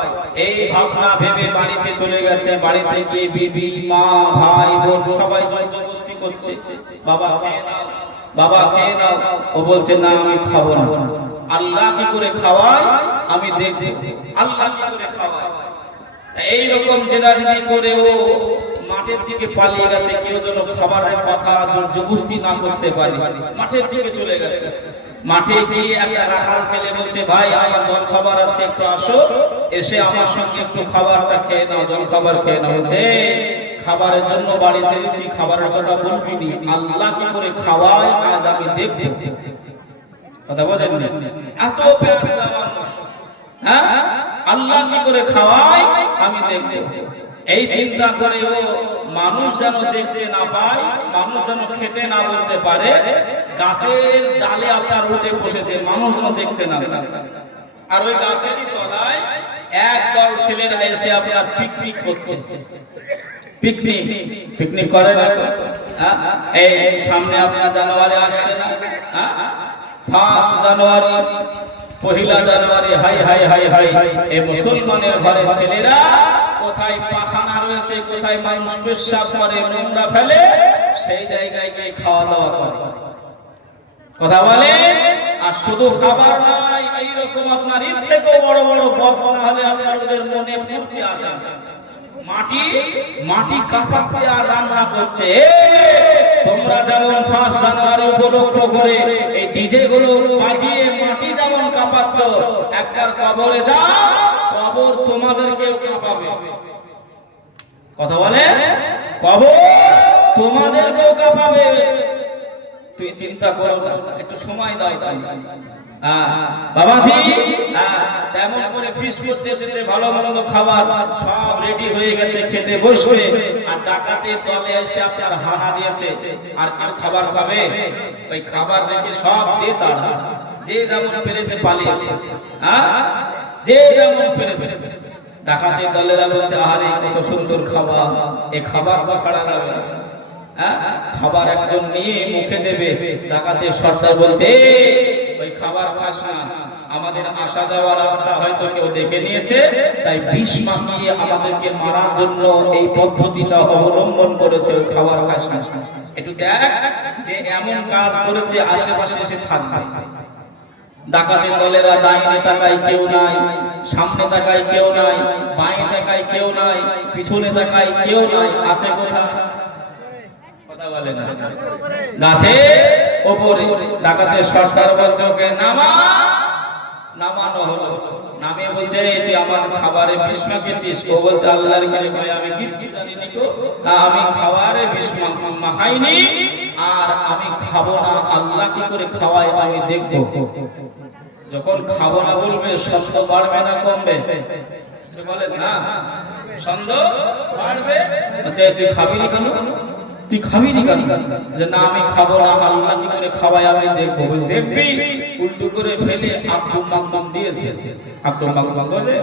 এই ভাবনা ভেবে বাড়িতে চলে গেছে। বাড়িতে গিয়ে বিবি, মা, ভাই, বোন সবাই জবরদস্তি করছে, বাবা খেয়ে নাও, বাবা খেয়ে নাও। ও বলছে না, আমি খাবো না, আল্লাহ কি করে খাওয়ায় আমি দেখবো, আল্লাহ কি করে খাওয়ায়। এইরকম জেদাজেদি করে ও মাঠের দিকে পালিয়ে গেছে, কেউ যেন খাবারের কথা জবরদস্তি না করতে পারে। মাঠের দিকে চলে গেছে। মাঠে গিয়ে একটা রাখাল ছেলে বলছে, ভাই আমার জল খাবার আছে, একটু আসো, এসে আমার সঙ্গে একটু খাবারটা খেয়ে নাও, জল খাবার খেয়ে নাও। বলছে খাবারের জন্য বাড়ি ছেড়েছি, খাবারের কথা বলবি নি, আল্লাহ কি করে খাওয়ায় আজ আমি দেখব। কথা বোঝেন? এত পেয়াসা মানুষ, হ্যাঁ, আল্লাহ কি করে খাওয়ায় আমি দেখব। এই চিন্তা করে ও মানুষ যেন দেখতে না পায়, মানুষ যেন খেতে না বলতে পারে, গাছের ডালে আপনার উঠে বসেছে, মানুষ যেন দেখতে না পায়। আর ওই গাছেরই তলায় একদল ছেলেরা এসে আপনার পিকনিক করছে। পিকনিক পিকনিক করে না? এই সামনে আপনার জানুয়ারি আসছে না? 1 জানুয়ারি, 1 জানুয়ারি, হাই হাই হাই হাই, এই মুসলমানের ঘরের ছেলেরা কোথায় পাখানা রয়েছে, কোথায় মানুষ পেশাব করে, নোংরা ফেলে, সেই জায়গায় গিয়ে খাওয়া দাওয়া করে। কথা বলে। আর শুধু খাবার নয়, এইরকম আপনার ঈদ থেকেও বড় বড় বক্স না হলে আপনার ওদের মনে ফুর্তি আসে। মাটি মাটি কাঁপাচ্ছে আর রান্না করছে। তোমরা যেমন 1 জানুয়ারি উপলক্ষ করে এই ডিজে গুলো বাজিয়ে মাটি যেমন কাঁপাচ্ছ, একবার কবরে যাও, কবর তোমাদেরকেও কাঁপাবে। কথা বলে, কবর তোমাদেরকেও কাঁপাবে। তুই চিন্তা করো না, একটু সময় দাও। বাবাজি তেমন করে ফিস্ট করতে এসেছে, ভালো মন্দ খাবার সব রেডি হয়ে গেছে, খেতে বসবে। আর ডাকাতের দলে এসে আপনার হানা দিয়েছে, আর কেউ খাবার খাবে? ওই খাবার রেখে সব দিয়ে তাড়া, যে যেমন পেরেছে পালিয়েছে, যে যেমন পেরেছে। ডাকাতের দলেরা বলছে আরে কত সুন্দর খাবার, এই খাবার তো ছাড়া যাবে না। খাবার একজন নিয়ে মুখে দেবে, ডাকাতের সর্দার বলছে ওই খাবার খাস না, আমাদের আসা যাওয়ার রাস্তা হয়তো কেউ দেখে নিয়েছে, তাই বিষ মাখিয়ে আমাদেরকে মারার জন্য এই পদ্ধতিটা অবলম্বন করেছে, ওই খাবার খাস না। একটু দেখ যে এমন কাজ করেছে আশেপাশে এসে থাকবে। ডাকাতের দলেরা ডাইনে তাকায় কেউ নাই, সামনে তাকায় কেউ নাই, বাঁয়ে তাকায় কেউ নাই, পিছনে তাকায় কেউ নাই, আছে কোথায়? কথা বলে না, গাছে ওপরে। ডাকাতের সর্দার বলছে ওকে নামা। নামানো হলো, নামিয়ে বলছে তুই আমার খাবারে বিষ মাখিয়েছিস। ও বলছে আল্লাহর কাছে ভাই আমি কিচ্ছু জানি না, আমি খাবারে বিষ মাখাইনি, আর আমি খাবো না। আল্লাহ কি করে খাওয়ায় আমি দেখবো। যখন খাবো না বলবে সন্দেহ বাড়বে না কমবে? বলেন না, সন্দেহ বাড়বে। আচ্ছা তুই খাবি না কেন? তুই খাবি নি কেন? যে না আমি খাবো না, আল্লাহ কি করে খাওয়ায় আমি দেখবো। দেখবি উল্টো করে ফেলে আকদম মাকদম দিয়েছে। আকদম মাকদম বলে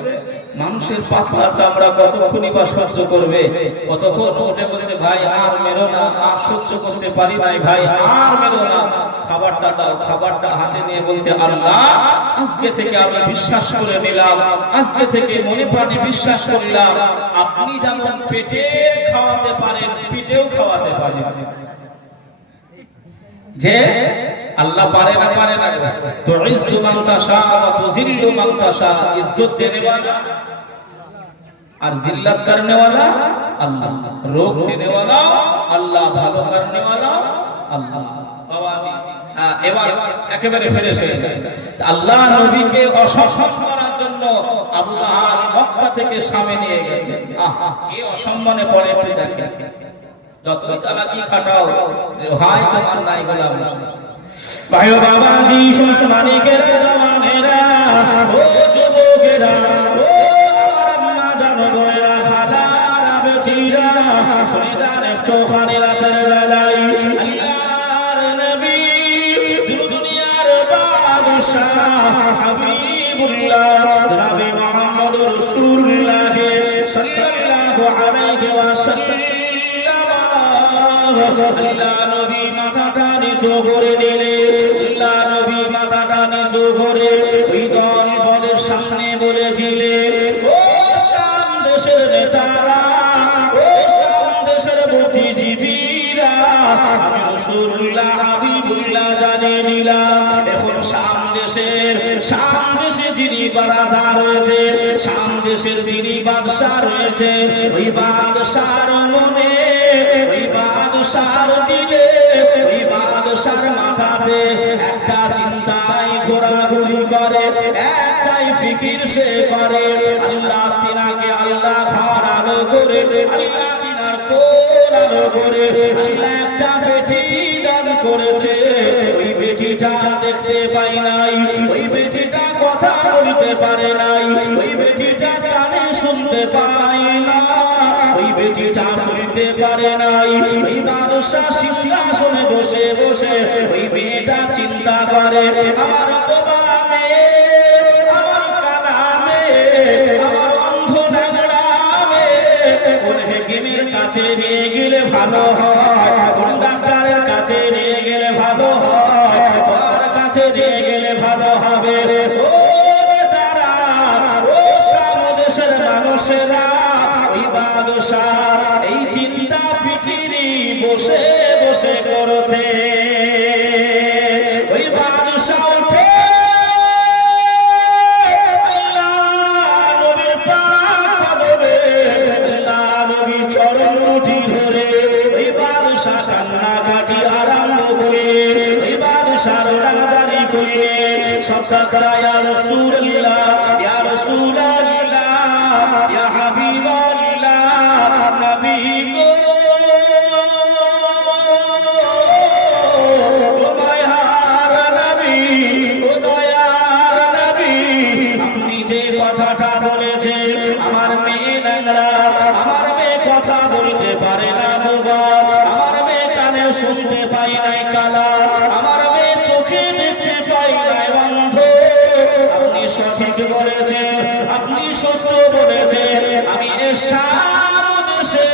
মানুষের পাতলা চামড়া কতক্ষণই বা সহ্য করবে, কতক্ষণ ওঠে বলছে ভাই আর মেরো না, আর সহ্য করতে পারি নাই ভাই, আর মেরো না, খাবারটা দাও। খাবারটা হাতে নিয়ে বলছে আল্লাহ আজকে থেকে আমি বিশ্বাস করে নিলাম, আজকে থেকে মনে প্রাণে বিশ্বাস করলাম আপনি যেমন পেটে খাওয়াতে পারেন পিঠেও খাওয়াতে পারেন। যে আল্লাহ পারে না পারে না, তো ইজ্জু মান তাশা ওয়া তুযিল্লু মান তাশা, ইজ্জত দেনে वाला আর জিল্লাত করনে वाला আল্লাহ, রোগ দেনে वाला আল্লাহ, ভালো করনে वाला আল্লাহ। বাবাজি এবার একেবারে ফ্রেশ হয়ে যায়। আল্লাহ নবীকে অসম্মান করার জন্য আবু জাহাল মক্কা থেকে শামে নিয়ে গেছে। এই অসম্মানে পড়ে একটু দেখেন, যতই চালাকি খাটাও হয় তোমার নাই গোলাম। ভাই ও বাবাজি সমস্ত মানিকের জওয়ানেরা, ও যুবকেরা, ও আমার আম্মা জানো বোনেরা, খালারা বেটিরা, শুনে যান একটুখানি রাতের বেলায় আল্লাহর নবী দুনিয়ার বাদশাহ হাবিবুল্লাহ জনাবে মুহাম্মদ রাসূলুল্লাহ সাল্লাল্লাহু আলাইহি ওয়াসাল্লাম আল্লাহ নবী মাথাটা নিচু করে দিলেন। আল্লাহ নবী মাথাটা নিচু করে ওই দল বলের সামনে বলেছিলেন ও শাম দেশের নেতারা, ও শাম দেশের বুদ্ধিজীবীরা, আমি রাসূলুল্লাহ হাবিবুল্লাহ জানিয়ে নিলাম এখন শাম দেশে যিনি রাজা রয়েছে, শাম দেশের যিনি বাদশা রয়েছে, ওই বাদশার মনে, ওই বাদশার দিলে, ওই বাদশার মাথাতে একটা চিন্তাই ঘোরাঘুরি করে, একটাই ফিকির সে করে, আল্লাহ তিনাকে আল্লাহ ঘর আলো করে, আল্লাহ তিনার কোল আলো করে, আল্লাহ একটা বেটি দান করেছে, ওই বেটিটা দেখতে পাই নাই, ওই বেটিটা কথা বলতে পারে নাই, ওই বেটিটা কানে শুনতে পাই না, ওই বেটিটা চলতে পারে নাই। ওই বাদশাহ সিংহাসনে বসে বসে ওই মেয়েটা চিন্তা করে আমার বাবা মেয়ে, আমার কালা মেয়ে, আমার অন্ধ ন্যাংরা মেয়ে, কোন হেকিমের কাছে নিয়ে গেলে ভালো হয়, কোন ডাক্তারের কাছে নিয়ে গেলে ভালো হয়, কার কাছে নিয়ে গেলে ভালো হবে। ও তারা, ও শাম দেশের মানুষেরা, ওই বাদশাহ এই চিন্তা ফিকিরি বসে বসে করেছে। ওই বাদশাহ উঠে আল্লাহ নবীর পাক কদমে, আল্লাহ নবী চরণ মুঠি ধরে ওই বাদশাহ কান্নাকাটি আরম্ভ করলেন, ওই বাদশাহ রাজারি করলেন, সবটা ইয়া রাসূলুল্লাহ, ইয়া রাসূলুল্লাহ, ইয়া হাবিবাল্লাহ, নবী গো, ও মায়ার নবী, ও দয়ার নবী, আপনি যে কথাটা বলেছেন আমার মেয়ে ন্যাংরা, আমার মেয়ে কথা বলতে পারে না বাবা, আমার মেয়ে কানে শুনতে পাই নাই কালা, আমার মেয়ে চোখে দেখতে পাই নাই অন্ধ, আপনি সঠিক বলে শাম দেশে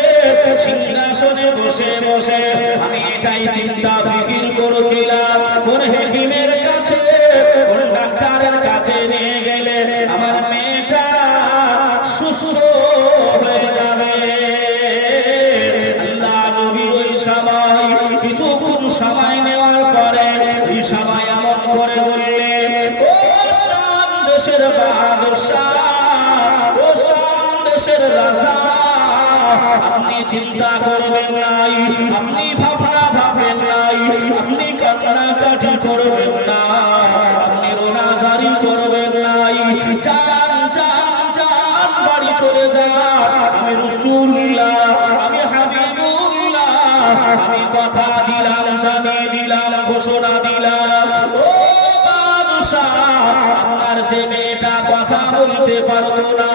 সিংহাসনে বসে বসে আমি এটাই চিন্তা ফিকির করেছিলাম, কোন হাকিমের কাছে কোন ডাক্তারের কাছে নিয়ে গেলে আমার মেয়েটা সুস্থ হয়ে যাবে। আল্লাহ নবী ওই সময় কিছুক্ষণ সময় নেওয়ার পরে এই সময় এমন করে বললেন, ও শাম দেশের বাদশাহ, ও শাম দেশের রাজা, আপনি চিন্তা করবেন নাই, আপনি ভাবনা ভাববেন নাই, আপনি কান্নাকাটি করবেন না, আপনি রোনাজারি করবেন নাই, যান যান যান বাড়ি চলে যান। আমি রাসূলুল্লাহ, আমি হাবিবুল্লাহ, আমি কথা দিলাম, জানিয়ে দিলাম, ঘোষণা দিলাম, ও বাদশাহ, আপনার যে মেয়েটা কথা বলতে পারতো না,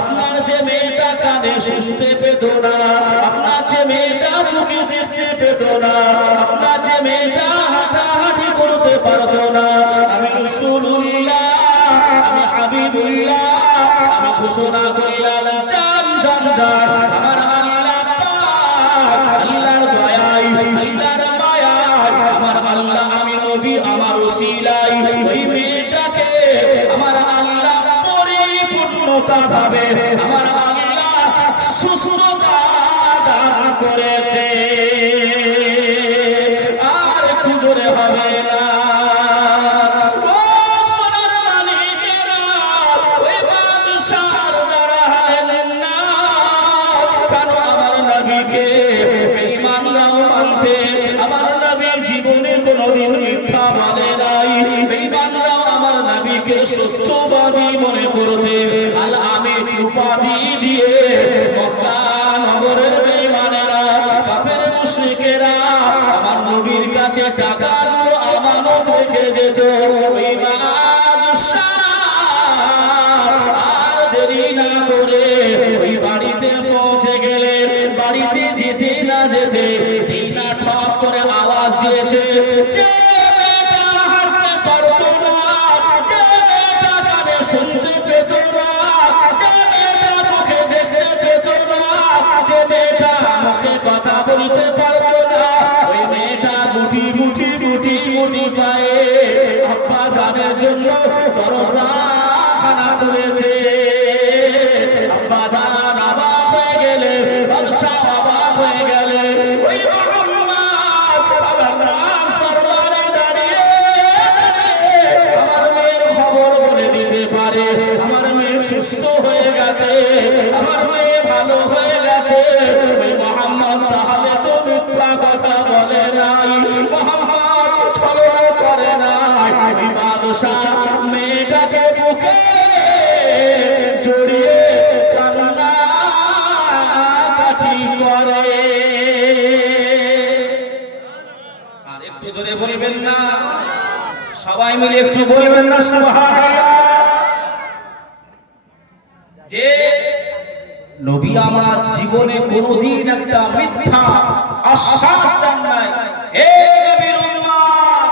আপনার যে মেয়েটা কানে শুনতে পেত না, আপনার যে মেয়েটা চোখে দেখতে পেত না, আপনার যে মেয়েটা হাঁটাহাঁটি করতে পারতো না, আমি রাসূলুল্লাহ, আমি হাবিবুল্লাহ, আমি ঘোষণা করলাম, যান যান যান। আমার আল্লাহ পাক, আল্লাহর দয়ায়, আল্লাহর মায়ায়, আমার আল্লাহ, আমি নবী, আমার ওসিলায় ওই মেয়েটাকে আমার আল্লাহ পরিপূর্ণতা ভাবে আমার আল্লাহ সুস্থতা দান করেছে। আর একটু জোরে হবে না? ও সোনার মানিকেরা, ওই বাদশার দ্বারা হলেন না, কারণ আমার নবীকে বেঈমানরাও মানতে, আমার নবী জীবনে কোনোদিন মিথ্যা বলে নাই, বেঈমানরাও আমার নবীকে সত্যবাদী মনে করতে আল আমিন উপাধি দিয়ে মক্কা নগরের বেঈমানেরা, কাফের মুশরিকেরা আমার নবীর কাছে টাকাগুলো আমানত রেখে যেত। ওই বাদশাহ আর দেরি না করে ওই বাড়িতে পৌঁছে গেলেন। বাড়িতে যেতে না যেতে টিনা ঠক করে আওয়াজ দিয়েছে, যে মেয়েটা হাঁটতে পারতো না, যে মেয়েটা কানে শুনতে পেত না, যে মেয়েটা চোখে দেখতে পেত না, যে মেয়েটা মুখে কথা বলতে পারতো না, ওই মেয়েটা গুটি গুটি গুটি গুটি পায়ে আব্বা জানের জন্য দরজা খানা খুলেছে। আব্বা জান অবাক হয়ে গেলে, বাদশা অবাক হয়ে গেলে, ওই মুহাম্মদ আমার রাস্তার দরবারে দাঁড়িয়ে দাঁড়িয়ে আমার মেয়ের খবর বলে দিতে পারে, আমার মেয়ে সুস্থ হয়ে গেছে, আমার মেয়ে ভালো হয়ে গেছে। ওই মুহাম্মদ তাহলে তো মিথ্যা কথা বলে নাই, মুহাম্মদ ছলনা করে নাই। ওই বাদশা মেয়েটাকে বুকে জড়িয়ে কান্নাকাটি করে। আর একটু জোরে বলবেন না? সবাই মিলে একটু বলবেন না সুবহানাল্লাহ? যে নবী আমার জীবনে কোনোদিন একটা মিথ্যা আশ্বাস দেন নাই। হে নবীর উম্মত,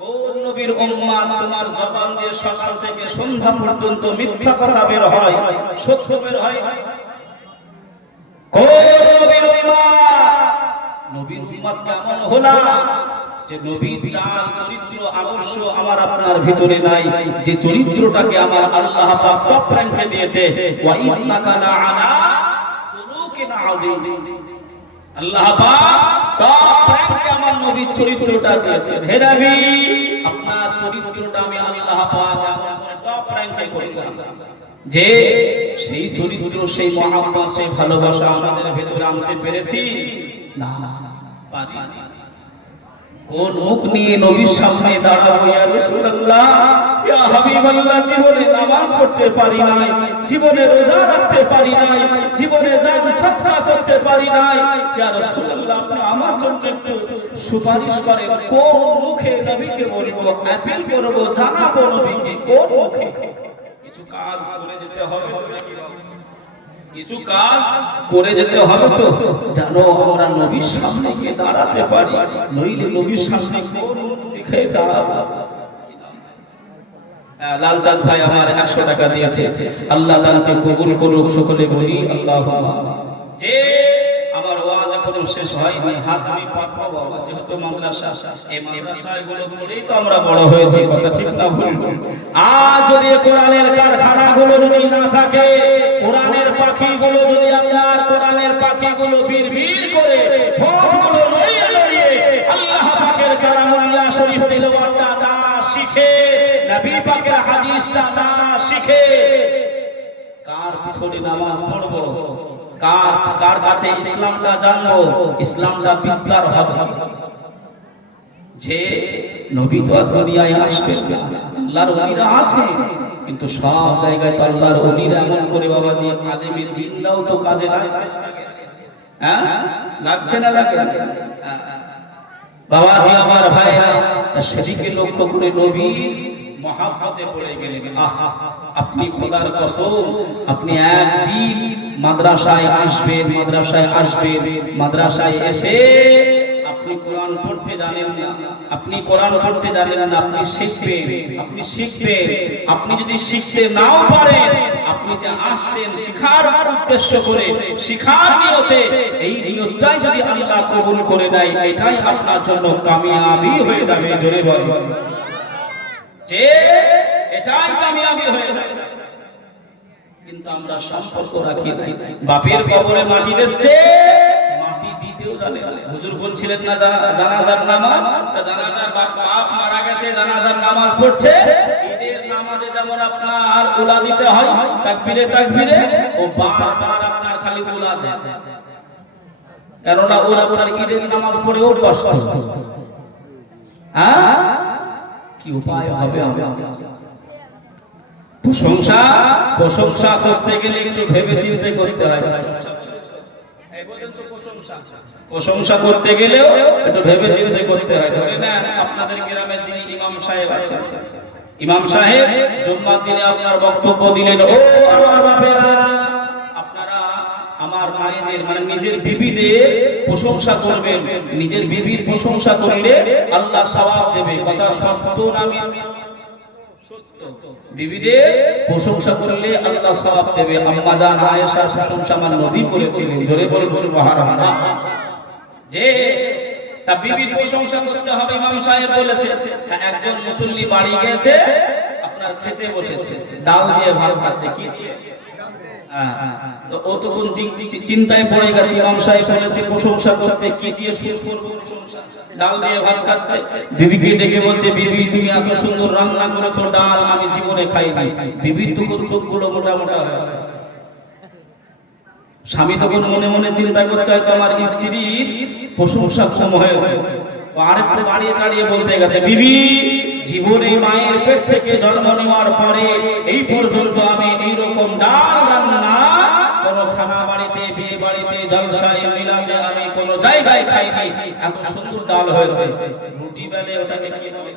কোন নবীর উম্মত তোমার জবান দিয়ে সকাল থেকে সন্ধ্যা পর্যন্ত মিথ্যা কথা বের হয়, সত্য বের হয় না? কোন নবীর উম্মত? নবীর উম্মত কেমন হলাম যে নবীর চাল চরিত্র আদর্শ আমার আপনার ভিতরে নাই, যে চরিত্রটাকে আমার আল্লাহ পাক টপ র্যাঙ্কে দিয়েছে। ওয়া ইন্নাকা লাআলা খুলুকিন আযীম। আল্লাহ পাক টপ র্যাঙ্কে আমার নবীর চরিত্রটা দিয়েছেন। হে নবী, আপনার চরিত্রটা আমি আল্লাহ পাক এমন করে টপ র্যাঙ্কে করলাম যে সেই চরিত্র, সেই মহব্বত, সেই ভালোবাসা আমাদের ভিতরে আনতে পেরেছি না, পারি না। কোন মুখ নিয়ে নবীর সামনে দাঁড়াবো? ইয়া রাসূলুল্লাহ, ইয়া হাবিবাল্লাহ, জীবনে নামাজ পড়তে পারি নাই, জীবনে রোজা রাখতে পারি নাই, জীবনে দান সদকা করতে পারি নাই। ইয়া রাসূলুল্লাহ, আপনি আমার জন্য একটু সুপারিশ করেন। কোন মুখে নবীকে বলবো, অ্যাপিল করব, জানাবো নবীকে? কোন মুখে? কিছু কাজ করে যেতে হবে তো নাকি? কিছু কাজ করে যেতে হবে তো, জানো আমরা নবীর সামনে গিয়ে দাঁড়াতে পারি, নইলে নবীর সামনে কোন মুখ দেখে দাঁড়াবো? লালচাঁদ ভাই আমার 100 টাকা দিয়েছে, আল্লাহ দানকে কবুল করুক, সকলে বলি আল্লাহুম্মা। যে আমার ওয়াজ এখনো শেষ হয়নি, হাত আমি পাতবো বাবা, যেহেতু মাদ্রাসা, এই মাদ্রাসাগুলো করেই তো আমরা বড় হয়েছি, কথা ঠিক না ভুল? আজ যদি কোরআনের কারখানাগুলো যদি না থাকে, কোরআনের পাখিগুলো যদি আপনার কোরআনের পাখিগুলো বীর করে ভোটগুলো লড়িয়ে লড়িয়ে আল্লাহ পাকের কালামুল্লাহ শরীফ তিলাওয়াতটা না শিখে, নবী পাকের হাদিসটা না শিখে, কার পিছনে নামাজ পড়বো, কার কাছে ইসলামটা জানবো, ইসলামটা বিস্তার হবে? যে নবী তো আর দুনিয়ায় আসবেন না, আল্লাহর ওলিরা আছে, কিন্তু সব জায়গায় তো আল্লাহর ওলিরা এমন করে বাবাজি আলেমে দ্বীনরাও তো কাজে লাগছে, হ্যাঁ লাগছে না, লাগে বাবাজি আমার ভাইরা, সেদিকে লক্ষ্য করে নবীর মহাব্বতে পড়ে গেলেন। আহা, আপনি খোদার কসম, আপনি একদিন মাদ্রাসায় আসবেন, মাদ্রাসায় এসে আপনি কোরআন পড়তে জানেন না, আপনি শিখবেন, আপনি যদি শিখতে নাও পারেন, আপনি যে আসছেন শিখার উদ্দেশ্য করে, শিখার নিয়তে, এই নিয়তটাই যদি আল্লাহ কবুল করে নেয়, এটাই আপনার জন্য কামিয়াবি হয়ে যাবে। জোরে বলেন যে এটাই কামিয়াবি হয়ে যাবে। কিন্তু আমরা সম্পর্ক রাখি নাই, বাপের কবরে মাটি দিচ্ছে, মাটি দিতেও জানে না। হুজুর বলছিলেন না জানাজার নামাজ, জানাজার বাপ মারা গেছে, জানাজার নামাজ পড়ছে, ঈদের নামাজে যেমন আপনার উলা দিতে হয় তাকবীরে, ও বারবার আপনার খালি উলা দেয়, কেননা ওর আপনার ঈদের নামাজ পড়ে অভ্যস্ত। হ্যাঁ, কি উপায় হবে? প্রশংসা করতে গেলে একটু ভেবে চিন্তে করতে হয়। প্রশংসা করতে গেলেও একটু ভেবে চিন্তে করতে হয়। ধরে নেন আপনাদের গ্রামে যিনি ইমাম সাহেব আছেন, ইমাম সাহেব জুম্মার দিনে আপনার বক্তব্য দিলেন, ও আমার বাপেরা, আপনারা আমার মায়েদের মানে নিজের বিবিদের প্রশংসা করবেন, নিজের বিবির প্রশংসা করলে আল্লাহ সওয়াব দেবে। কথা সত্য না মিথ্যা? সত্য। বিবিদের প্রশংসা করলে আল্লাহ সওয়াব দেবে। আম্মা জান আয়েশার প্রশংসা আমার নবী করেছিলেন। জোরে বলুন সুবহানাল্লাহ। যে তা বিবির প্রশংসা করতে হবে, ইমাম সাহেব বলেছে। একজন মুসল্লি বাড়ি গেছে, আপনার খেতে বসেছে, ডাল দিয়ে ভাত খাচ্ছে, কি দিয়ে? তো ও তো কোন চিন্তায় পড়ে গেছে, ইমাম সাহেব বলেছে প্রশংসা করতে, কি দিয়ে শুরু করব প্রশংসা? ডাল দিয়ে ভাত খাচ্ছে। বিবিকে ডেকে বলছে, বিবি তুমি এত সুন্দর রান্না করেছো, ডাল আমি জীবনে খাইনি। বিবির তো চোখগুলো মোটা মোটা হয়েছে। স্বামী তখন মনে মনে চিন্তা করছে, হয়তো আমার স্ত্রীর প্রশংসা কম হয়েছে। আরেকটু বাড়িয়ে চাড়িয়ে বলতে গেছে, বিবি জীবনে মায়ের পেট থেকে জন্ম নেওয়ার পরে এই পর্যন্ত আমি এইরকম ডাল রান্না কোন খানা বাড়িতে, বিয়ে বাড়িতে, জলসায়, মিলাদে আমি কোন জায়গায় খাইনি। এত সুন্দর ডাল হয়েছে। রুটি বেলে ওটাকে কি বলে?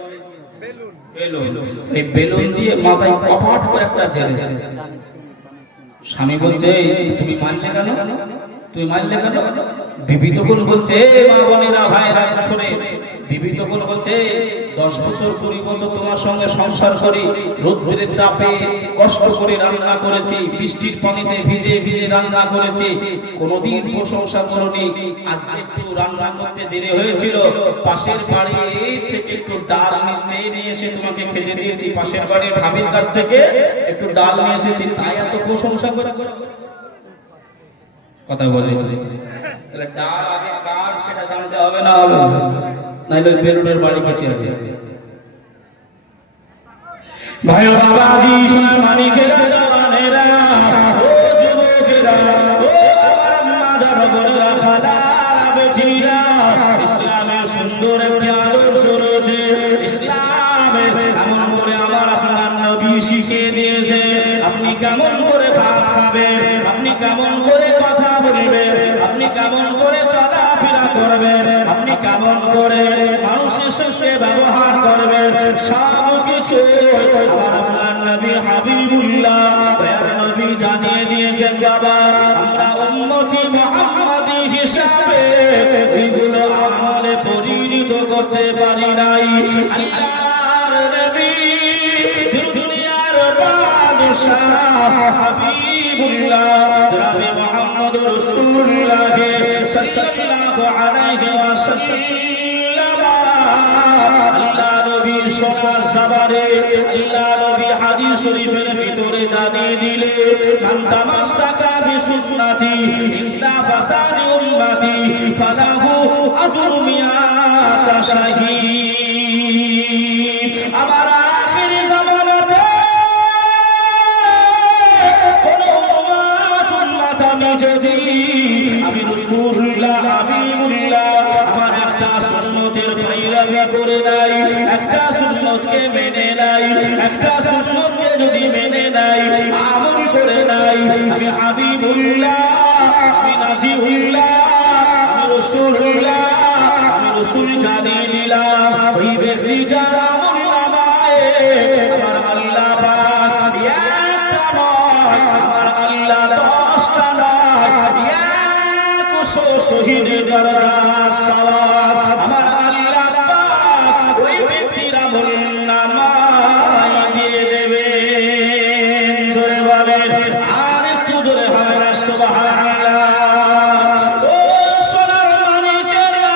বেলুন। এই বেলুন দিয়ে মাথায় কপাট করে একটা জেলে। স্বামী বলছে, তুমি মানলে কেন? বিবি তখন বলছে, মা বোনেরা ভাইরা শুনে, বিবি তখন বলছে, 10 বছর 20 বছর তোমার সঙ্গে সংসার করি, রোদ্রের তাপে কষ্ট করে রান্না করেছি, বৃষ্টির পানিতে ভিজে ভিজে রান্না করেছি, কোনোদিন প্রশংসা করনি। আজকে একটু রান্না করতে দেরি হয়েছিল, পাশের বাড়ি থেকে একটু ডাল নিয়ে এসে তোমাকে খেতে দিয়েছি, পাশের বাড়ির ভাবির কাছ থেকে একটু ডাল নিয়ে এসেছি, তাই এত প্রশংসা করছো। কথা বোঝে? তাহলে ডাল আগে কার সেটা জানতে হবে না? হবে নাইলে বেলুনের বাড়ি খেতে হবে। ভাই বাবাজি, সোনা মানিকেরা, জওয়ানেরা, ও যুবকেরা, ও আমার আম্মা জান বোনেরা, খালারা, বেটিরা, ইসলামের সুন্দর একটি আদর্শ রয়েছে। ইসলামে এমন করে আমার আপনার নবী শিখিয়ে দিয়েছে, আপনি কেমন করে ভাত খাবেন, আপনি কেমন করে কথা বলবেন, আপনি কেমন করে চলাফেরা করবেন, আপনি কেমন করে মানুষের সঙ্গে ব্যবহার করবেন, সব কিছু আমার আপনার নবী হাবিবুল্লাহ দয়ার নবী জানিয়ে দিয়েছেন। বাবা, আমরা উম্মতি মুহাম্মাদি হিসাবে এইগুলো আমলে পরিণত করতে পারি নাই। আল্লাহর নবী শাহ হাবিবুল্লাহ জনাবে মুহাম্মদ রাসূলুল্লাহ সাল্লাল্লাহু আলাইহি ওয়াসাল্লাম আল্লাহ নবী সোনা জবানে আল্লাহ নবী হাদিস শরীফের ভিতরে জানিয়ে দিলে মান তামাসসাকা বিসুন্নতি ইল্লা ফাসাদি উম্মতি ফালাহু আজরু মিয়াতা শাহীদ। আমার আখির জামানাতে কোন উম্মত আমি যদি আমি রাসূলুল্লাহ হাবিবুল্লাহ আমার একটা সুন্নতের পায়রাবি করে নাই, একটা সুন্নতকে মেনে নাই, একটা সুন্নতকে যদি মেনে নাই, আমল করে নাই, আমি হাবিবুল্লাহ, আমি নাসিহুল্লাহ, আমি রাসূলুল্লাহ, আমি রাসূল জানিয়ে দিলাম ওই ব্যক্তিটার আমল নামায় আমার আল্লাহ পাক একটা নয়, আমার আল্লাহ 10টা নয়, 100 শহীদের দরজা সওয়াব আমার আল্লাহ পাক ওই ব্যক্তির আমল নামায় দিয়ে দেবেন। জোরে বলেন, আর একটু জোরে হবে না সুবহানাল্লাহ। ও সোনার মানিকেরা,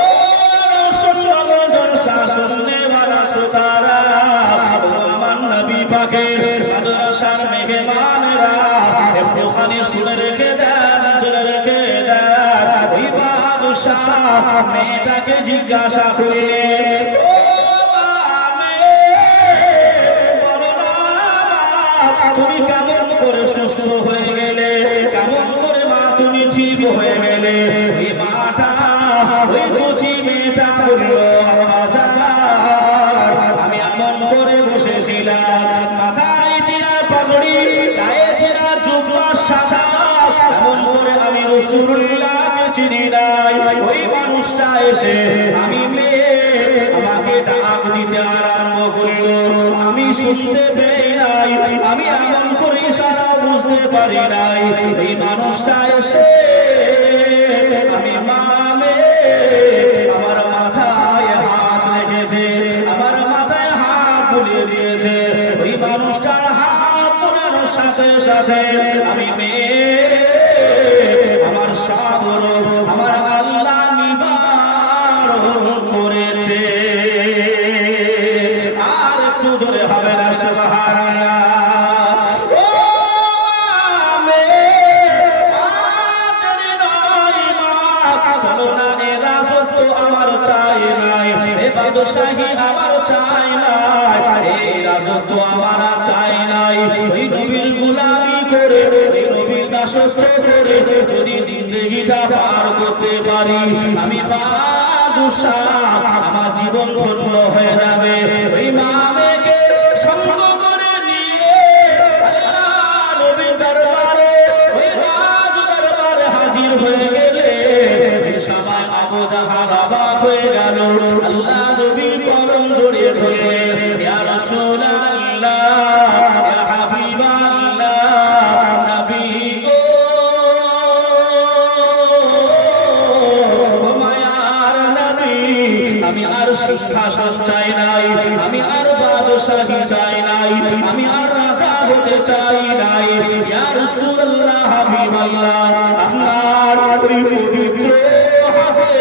ও সোনার জলসা শুননে वाला শ্রোতারা, ও আমার নবী পাকের মাদ্রাসার মেহমানেরা, একটুখানি শুনে রেখে দেন, জোরে রেখে দেন। ওই বাদশাহ মেয়েটাকে জিজ্ঞাসা করিলে, ও বলো না তুমি কেমন করে সুস্থ হয়ে গেলে, কেমন করে মা তুমি ঠিক হয়ে গেলে? ওই মাটা, ওই কচি মেয়েটা বলল, আমি এমন করে বসেছিলাম, মাথায় তিনা পাগড়ি, গায়ে তিনা জুব্বা সাদা, এমন করে আমি রাসূলুল্লাহকে চিনি নাই। ওই মানুষটা এসে আমি মেয়ে আমাকে ডাক দিতে আরম্ভ করলো, আমি শুনতে পেয়ে নাই, আমি এমন করে ইশারা বুঝতে পারি নাই। এই মানুষটা এসে আমি মামে আমার মাথায় হাত রেখেছে, আমার মাথায় হাত বুলিয়ে দিয়েছে। ওই মানুষটার হাত বুলানোর সাথে সাথে আমি মেয়ে আমার সাবর আমার আল্লাহ নিবারণ করেছে। আর একটু জোরে হবে না সুবহানাল্লাহ। ও মেয়ে, চলো না, এ রাজত্ব আমার চাই নাই, এ বাদশাহী আমার চাই নাই, এই রাজত্ব আমার চাই নাই। ওই নবীর গোলামি করে, ওই নবীর দাসত্ব করে যদি জিন্দেগিটা পার করতে পারি, আমি বাদশাহ, আমার জীবন ধন্য হয়ে যাবে। ওই মামেকে সঙ্গ করে নিয়ে আল্লাহ নবীর দরবারে, ওই রাজ দরবারে হাজির হয়ে গেলে এই সময় আবু জাহাল অবাক হয়ে গেল। আল্লাহ নবীর কলম জড়িয়ে ধরলেন, ইয়া রাসূলুল্লাহ, ইয়া হাবিবাল্লাহ, নবী গো, ও মায়ার নবী, আমি আর সিংহাসন চাই নাই, আমি আর বাদশাহী চাই নাই, আমি আর রাজা হতে চাই নাই। ইয়া রাসূলুল্লাহ, হাবিবাল্লাহ, আপনার ওই পবিত্র হাতে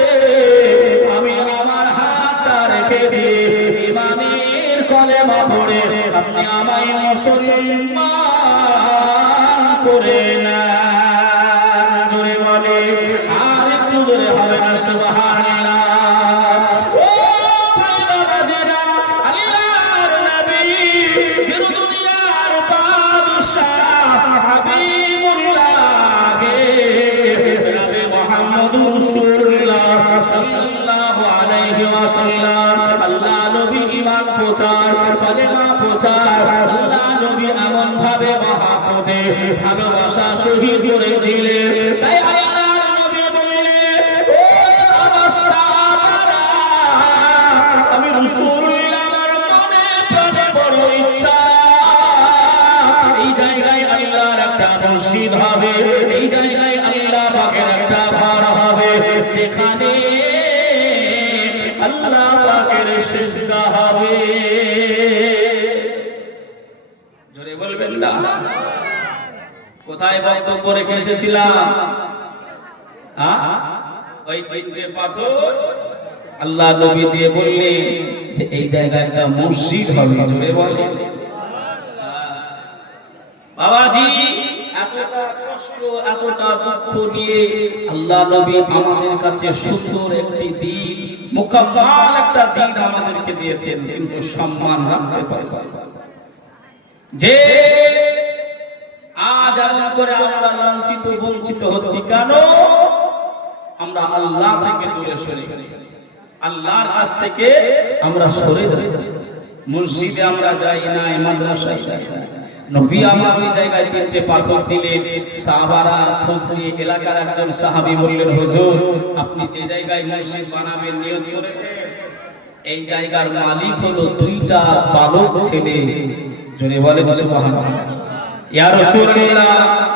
আমি আমার হাতটা রেখে দিয়ে ইমানের কলেমা পড়ে আপনি আমায় মুসলমান করে নেন। জোরে বলে, আর একটু জোরে হবে না সুবহানাল্লাহ। ও ভাই বাবাজিরা, আল্লাহর নবী বীর দুনিয়ার বাদশাহ হাবিবুল্লাহ জনাবে মুহাম্মদ রাসূলুল্লাহ সাল্লাল্লাহু আলাইহি ওয়াসাল্লাম, আল্লাহ নবী ঈমান প্রচার, কলেমা প্রচার, আল্লাহ নবী এমন ভাবে মহব্বতে ভালোবাসা শহীদ করেছিলেন। তাই আল্লাহর নবী বললেন, ও আমার সাহাবারা, আমি রাসূলুল্লাহ আমার মনে প্রাণে বড় ইচ্ছা, এই জায়গায় আল্লাহর একটা মসজিদ হবে, এই জায়গায় আল্লাহ পাকের একটা ঘর হবে, যেখানে আল্লাহ পাকের সিজদা হবে। জোরে বলবেন আলহামদুলিল্লাহ। কোথায় বক্তব্য রেখে এসেছিলাম? ওই 3টে পাথর আল্লাহ নবী দিয়ে বললেন যে এই জায়গায় একটা মসজিদ হবে। জোরে বলে বাবাজি, এতটা কষ্ট এতটা দুঃখ নিয়ে আল্লাহ নবী আমাদের কাছে সুন্দর একটি দিন, মুকাম্মাল একটা দিন আমাদেরকে দিয়েছেন, কিন্তু সম্মান রাখতে পারবেন যে আজ এমন করে আমরা লাঞ্ছিত বঞ্চিত হচ্ছি কেন? আমরা আল্লাহ থেকে দূরে সরে গেছি, আল্লাহর কাছ থেকে আমরা সরে যাচ্ছি। মসজিদে আমরা যাই না, মাদ্রাসায় যাই না। নবী আমার ওই জায়গায় 3টে পাথর দিলেন। সাহাবারা খোঁজ নিয়ে এলাকার একজন সাহাবী বললেন, হুজুর আপনি যে জায়গায় মসজিদ বানাবেন নিয়ত করেছেন, এই জায়গার মালিক হলো 2টা বালক ছেলে। জোরে বলেন সুবহানাল্লাহ। ইয়া রাসূলুল্লাহ,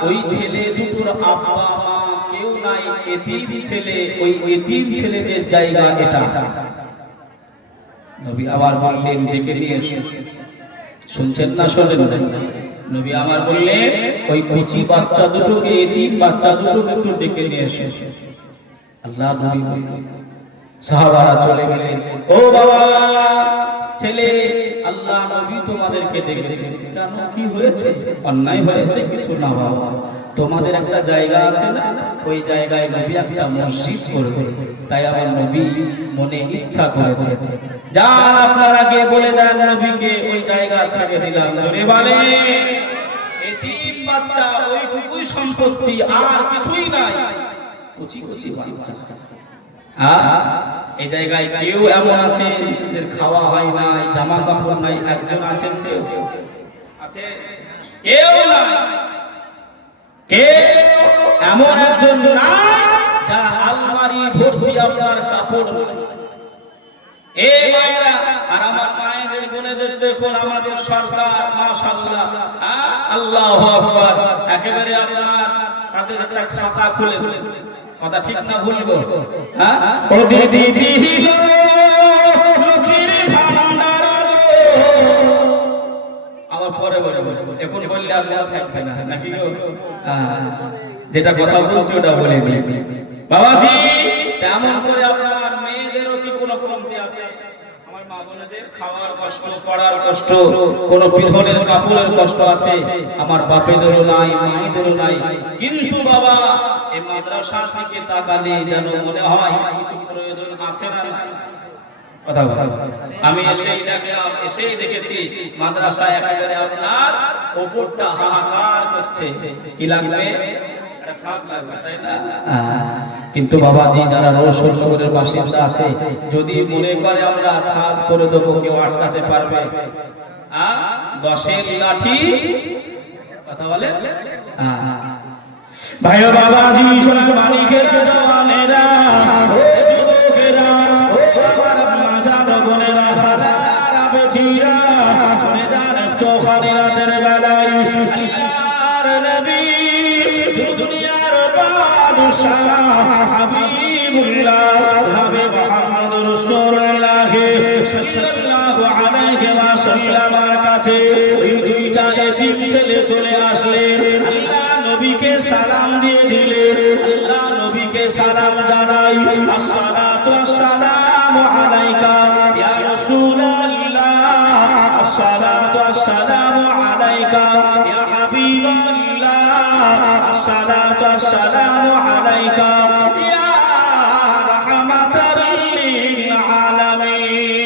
ওই ছেলে দুটোর আব্বা মা কেউ নাই, এতিম ছেলে, ওই এতিম ছেলেদের জায়গা এটা। নবী আবার বললেন, ডেকে নিয়ে এসো। শুনছেন না শোনেন না? নবী আমার বললেন, ওই কচি বাচ্চা দুটোকে, এতিম বাচ্চা দুটোকে একটু ডেকে নিয়ে এসো। আল্লাহ নবী বললেন, সাহাবারা চলে গেলেন। ও বাবা ছেলে, আল্লাহ নবী তোমাদেরকে ডেকেছেন কেন? কি হয়েছে? অন্যায় হয়েছে কিছু না বাবা, তোমাদের একটা জায়গা আছে না, ওই জায়গায় নবী একটা মসজিদ করবে, তাই আমার নবী মনে ইচ্ছা করেছে। যান আপনারা গিয়ে বলে দেন নবীকে ওই জায়গা ছেড়ে দিলাম। জোরে বলে, এতিম বাচ্চা ওইটুকুই সম্পত্তি, আর কিছুই নাই। কুচি কুচি বাচ্চা। এই জায়গায় কেউ এমন আছে যাদের খাওয়া হয় নাই, জামা কাপড় নাই? একজন আছেন? কেউ আছে? কেউ নাই। কেউ এমন একজন নাই যার আলমারি ভর্তি আপনার কাপড় নাই। এ মায়েরা আর আমার মায়েদের বোনেদের দেখুন, আমাদের সরকার মাশাআল্লাহ, আল্লাহু আকবার, একেবারে আপনার তাদের একটা খাতা খুলেছে। কথা ঠিক না ভুল গো? ও দিদি দিদি গো, লক্ষ্মীর ভান্ডার গো। আমার পরে বলবো, এখন বললে আর মনে থাকবে না নাকি গো? যেটা কথা বলছি ওটা বলে নি বাবাজি। তেমন করে আপনার মেয়েদেরও কি কোনো কমতি আছে? আমার মা বোনেদের খাওয়ার কষ্ট, পড়ার কষ্ট, কোন পিরহনের কাপড়ের কষ্ট আছে? আমার বাপেদেরও নাই, মায়েদেরও নাই। কিন্তু বাবা এই মাদ্রাসার দিকে তাকালে যেন মনে হয় কিছু প্রয়োজন আছে না? কথা বলা, আমি এসেই দেখলাম, এসেই দেখেছি মাদ্রাসা একেবারে আপনার ওপরটা হাহাকার করছে। কি লাগবে? ছাদ লাগবে, তাই না? কিন্তু বাবাজি যারা রসুলনগরের বাসিন্দা আছে, যদি মনে করে আমরা ছাদ করে দেবো, কেউ আটকাতে পারবে? 10-এর লাঠি, কথা বলে ভাই বাবাজি, সোনার মানিকেরা, জওয়ানেরা, ও যুবকেরা, ও আমার মাঝার বোনেরা, হালারা বেচিরা, শুনে যান চোখানি রাতের বেলায় আল্লাহর নবী, দুনিয়ার বাদশাহ হাবিবুল্লাহ নবী মুহাম্মদ রাসূলুল্লাহ সাল্লাল্লাহু আলাইহি ওয়াসাল্লামের কাছে এই 2টা এতিম ছেলে চলে আসলেন। আল্লাহ নবীকে সালাম দিয়ে দিলেন। আল্লাহ নবীকে সালাম জানাই, আসসালাতু আসসালামু আলাইকা ইয়া রাসূলুল্লাহ, আসসালাতু আসসালামু আলাইকা ইয়া হাবিবাল্লাহ, আসসালাতু আসসালামু আলাইকা ইয়া রাহমাতাল লিল আলামিন।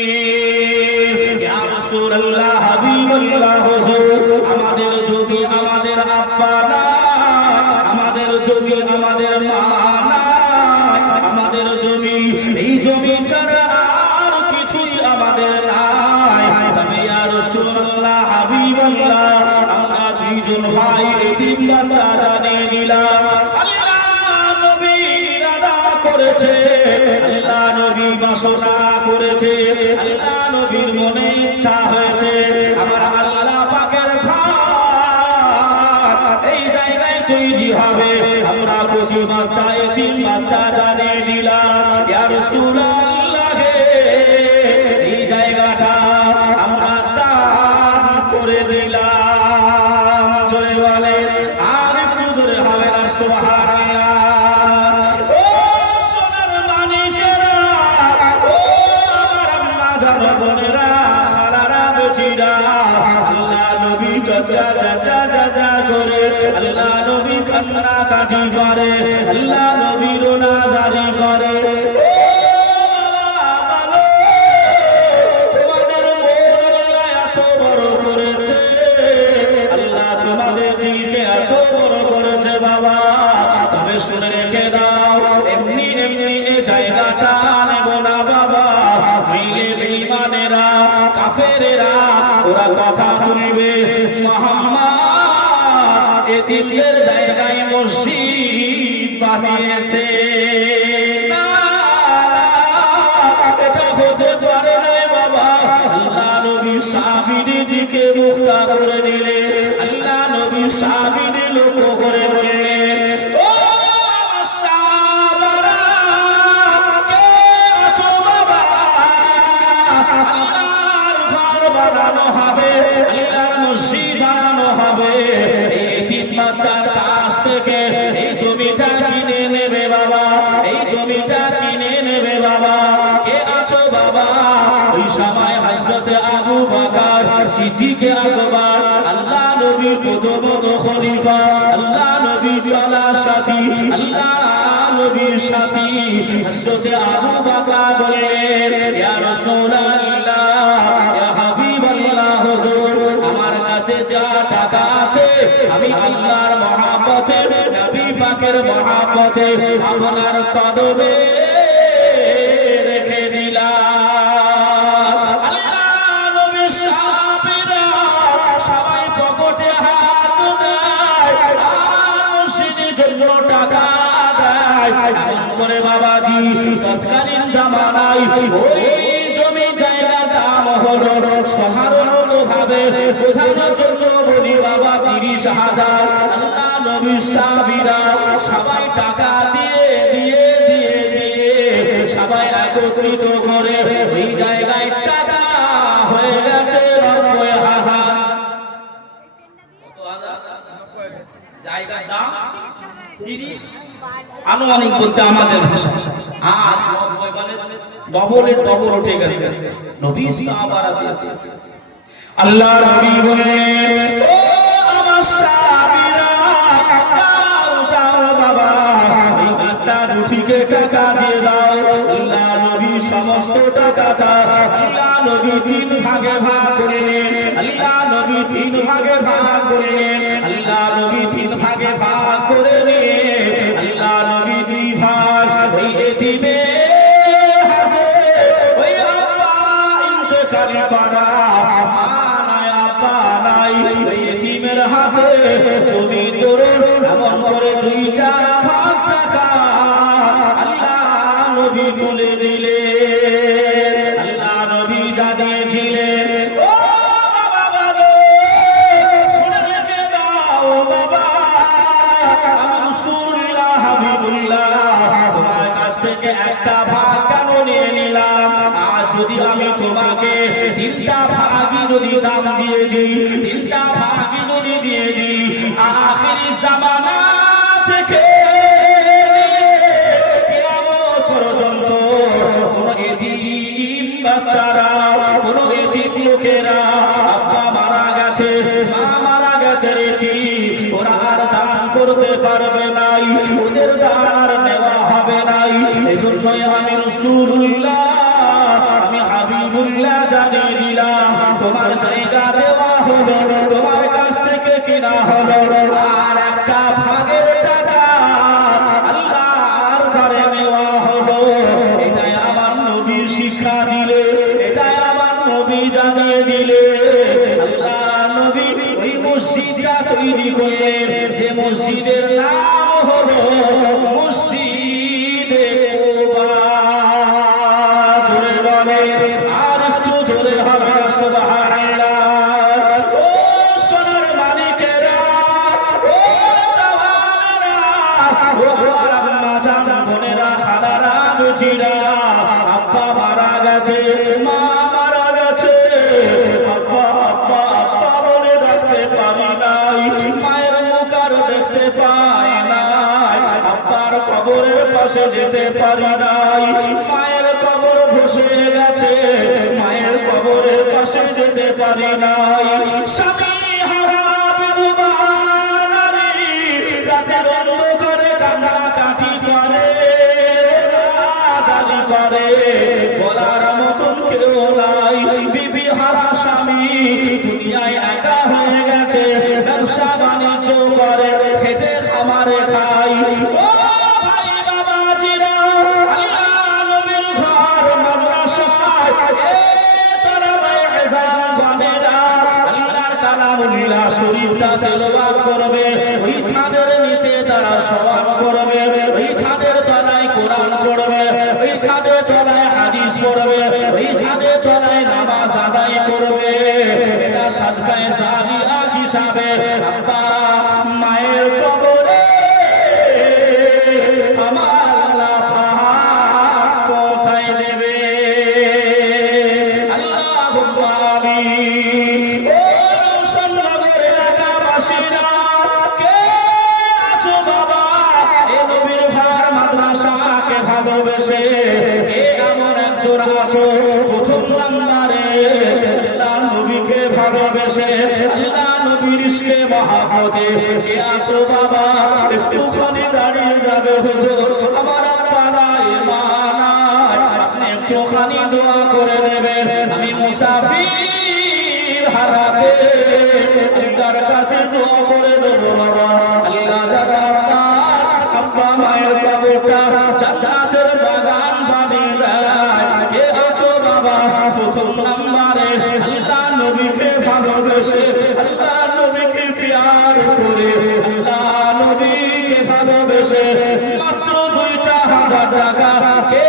ইয়া রাসূলুল্লাহ, হাবিবাল্লাহ, হুজুর আমাদের যদি আমাদের আব্বা না, আমাদের জমি আমাদের মা না, আমাদের জমি, এই জমি ছাড়া আর কিছুই আমাদের নাই। তবে ইয়া রাসূলুল্লাহ, হাবিবাল্লাহ, আমরা 2জন ভাই এতিম বাচ্চা জানিয়ে দিলাম। আল্লাহ নবী ইরাদা করেছে, আল্লাহ নবী বাসনা করেছে, আল্লাহ নবীর মনে ইচ্ছা হয়েছে, আমার আল্লাহ পাকের ঘর এই জায়গায় তৈরি হবে। আমরা কচি বাচ্চা এতিম বাচ্চা জানিয়ে দিলাম, ইয়া রাসূলুল্লাহ, এই জায়গাটা আমরা দান করে দিলাম। কাটাকাটি করে, আল্লাহ নবীর নাজারি করে। তোমাদের মন আল্লাহ এত বড় করেছে, আল্লাহ তোমাদের দিলকে এত বড় করেছে বাবা। তবে শুনে রেখে দাও, এমনি এমনি এ জায়গাটা নেব না বাবা। হইলে বেঈমানেরা, কাফেরেরা ওরা কথা তুলবে, মুহাম্মদ এ দিলের জায়গায় মসজিদ বানিয়েছে। না না, এটা হতে পারে না বাবা। আল্লাহ নবী সাহাবীদের দিকে মুখটা করে দিলে, আল্লাহ নবী সাহাবীদের লক্ষ্য করে বললেন, ও সাহাবারা, কে আছো বাবা? আল্লাহর ঘর বানানো হবে, আল্লাহর মসজিদ বানানো হবে। এই তিন বাচ্চার কাছ থেকে এই জমিটা কিনে নেবে বাবা, এই জমিটা কিনে নেবে বাবা। কে আছো বাবা? ওই সময় হযরতে আবু বকর সিদ্দিক আকবর, আল্লাহ নবীর প্রথম খলিফা, আল্লাহ নবী চলার সাথী, আল্লাহ নবীর সাথী হযরতে আবু বকর বললেন, ইয়া রাসূলুল্লাহ, ইয়া হাবিবাল্লাহ, হুজুর আমার কাছে যা টাকা আছে আমি আল্লাহর মহব্বতে, নবী পাকের মহব্বতে আপনার কদমে রেখে দিলাম। আল্লাহ নবীর সাহাবীরা সবাই পকেটে হাত দেয় আর মসজিদের জন্য টাকা দেয়। এমন করে বাবাজি তৎকালীন জামানায় ওই জমি জায়গা দাম হলো সাধারণত ভাবে বোঝানোর জন্য বলি বাবা 30,000। আল্লাহ নবীর সাহাবীরা সবাই টাকা দিয়ে দিয়ে দিয়ে দিয়ে সবাই একত্রিত করে এই জায়গায় টাকা হয়ে গেছে 90,000। কত হাজার? জায়গার দাম 30, আনুমানিক বলছে আমাদের ভাষা। আর 90 মানে ডবলের ডবল উঠে গেছে। নবী সাহাবারা দিয়েছে। আল্লাহ নবী বলেন, ও আমার সাহাবীরা, যাও যাও বাবা, এই বাচ্চা দুটিকে টাকা দিয়ে দাও। আল্লাহ নবী সমস্ত টাকাটা আল্লাহ নবী 3 ভাগে ভাগ করে নেন, আল্লাহ নবী 3 ভাগে ভাগ করে নেন, আল্লাহ নবী 3 ভাগে ভাগ করে নিয়ে আল্লাহ নবী 2 ভাগ ওই এতিমের হাতে, ওই আব্বা ইন্তেকাল করা মা নাই আব্বা নাই ওই এতিমের হাতে জমি দরুন এমন করে 2টা ভাগ টাকা আল্লাহ নবী তুলে দিলেন। আল্লাহ নবী জানিয়েছিলেন, ও বাবা বাবা, শুনে রেখে দাও বাবা, আমি রাসূলুল্লাহ হাবিবুল্লাহ তোমার কাছ থেকে একটা ভাগ কেন নিয়ে নিলাম? আজ যদি আমি তোমাকে 3টা ভাগই যদি দাম দিয়ে দিই, 3টা ভাগই যদি দিয়ে দিই, আখিরি জামানা থেকে কিয়ামত পর্যন্ত কোন এতিম বাচ্চারা, কোন এতিম লোকেরা আব্বা মারা গেছে, মা মারা গেছে এতিম, ওরা আর দান করতে পারবে নাই, ওদের দান আর নেওয়া হবে নাই। এজন্যই আমি রাসূলুল্লাহ, আমি হাবিবুল্লাহ জানিয়ে দিলাম, তোমার জায়গা দেওয়া হলো, তোমার কাছ থেকে কিনা হলো, আর একটা ভাগের টাকা আল্লাহর ঘরে নেওয়া হলো। এটাই আমার নবী শিক্ষা দিলে, এটাই আমার নবী জানিয়ে দিলে। আল্লাহ নবী ওই মসজিদটা তৈরি করলেন, যে মসজিদের নাম হলো মসজিদে কুবা। জোরে বলে, আর একটু জোরে হবে সুবহানাল্লাহ। ও সোনার মালিকেরা, ও জওয়ানেরা, ও আমার আম্মা জান বোনেরা, খালারা, বুঝিরা, আব্বা মারা গেছে, মা মারা গেছে, আব্বা আব্বা আব্বা বলে ডাকতে পারি নাই, মায়ের মুখ আর দেখতে পাই নাই, আব্বার কবরের পাশে যেতে পারি নাই, মায়ের কবর ধসে গেছে, মায়ের কবরের পাশে যেতে পারি নাই, স্বামী হারা বিধবা নারী রাতের অন্ধকার পারে, বলার মতন কেউ নাই। বিবি হারা স্বামী দুনিয়ায় একা হয়ে গেছে, ব্যবসা বাণিজ্য করে, খেটে খামারে খাই। ও ভাই বাবাজিরা, আল্লাহ নবীর ঘর মাদ্রাসায় আল্লাহর কালামুল্লাহ শরীফটা তেলাওয়াত করবে, ওই ছাদের নিচে তারা শোয়ান করবে, ওই ছাদের তলায় কোরআন পড়বে, ওই ছাদের তলায় হাদিস পড়বে, ওই ছাদের তলায় নামাজ আদায় করবে। এটা সাদকায়ে জারিয়া হিসাবে আব্বা মায়ের কবরে আমার আল্লাহ পাক পৌঁছাই দেবে। আল্লাহুম্মা আমিন। ও রওশননগর এলাকাবাসীরা, কে আছো বাবা এই নবীর ঘর মাদ্রাসাকে ভালোবেসে? কে এমন একজন আছো প্রথম নাম্বারে আল্লাহ নবীকে ভালোবেসে, আল্লাহ নবীর ইশকে মহব্বতে কে আছো বাবা? একটুখানি দাঁড়িয়ে যাবে হুজুর, আমার আব্বা নাই মা নাই, আপনি একটুখানি দোয়া করে দেবেন। আমি মুসাফির হারাতে আল্লাহর কাছে দোয়া করে দেবো বাবা। আল্লাহ যারা আপনার আব্বা মায়ের কবরটা জান্নাতের বাগান বানিয়ে দেয়, কে আছো বাবা প্রথম নাম্বারে আল্লাহ নবীকে ভালোবেসে, আল্লাহ নবীকে প্যার করে, আল্লাহ নবীকে ভালোবেসে মাত্র 2,000 টাকা কে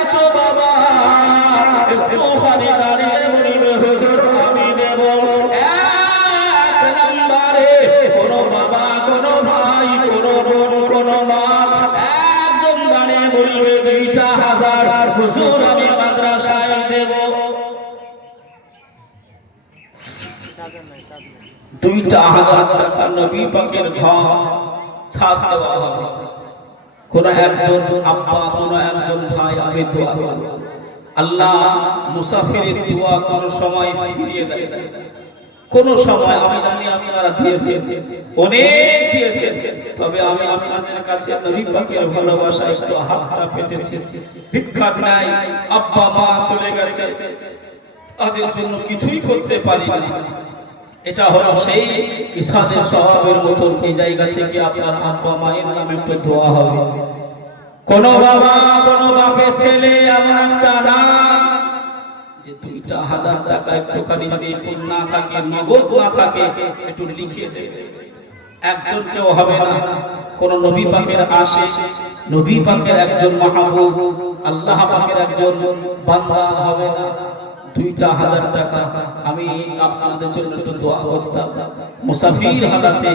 আছো বাবা? একটুখানি দাঁড়িয়ে বলবে হুজুর আমি দেব। এক নাম্বারে কোনো বাবা, কোনো ভাই, কোনো বোন, কোনো মা একজন দাঁড়িয়ে বলবে 2,000 হুজুর আমি মাদ্রাসায় দেব। 2,000 টাকা নবী পাকের ঘর ছাদ দেওয়া হবে। কোন একজন আব্বা, কোন একজন ভাই আমি দোয়া করব, আল্লাহ মুসাফিরের দোয়া কোন সময় ফিরিয়ে দেয়, কোন সময় আমি জানি আপনারা দিয়েছেন, অনেক দিয়েছেন, তবে আমি আপনাদের কাছে নবী পাকের ভালোবাসা একটু হাতটা পেতেছি। ভিক্ষার নাই, আব্বা মা চলে গেছে, তাদের জন্য কিছুই করতে পারি না। এটা হলো সেই ইসাদের সওয়াবের মতন। এই জায়গা থেকে আপনার আব্বা মায়ের নামে একটু দোয়া হবে। কোন বাবা, কোন বাপের ছেলে এমন একটা নাই যে 2,000 টাকা একটুখানি যদি না থাকে, নগদ না থাকে, একটু লিখিয়ে দেবে। একজন কেউ হবে না, কোন নবী পাকের আশিক, নবী পাকের একজন মাহবুব, আল্লাহ পাকের একজন বান্দা হবে না। 2,000 টাকা আমি আপনাদের জন্য একটু দোয়া করতাম। মুসাফির হালাতে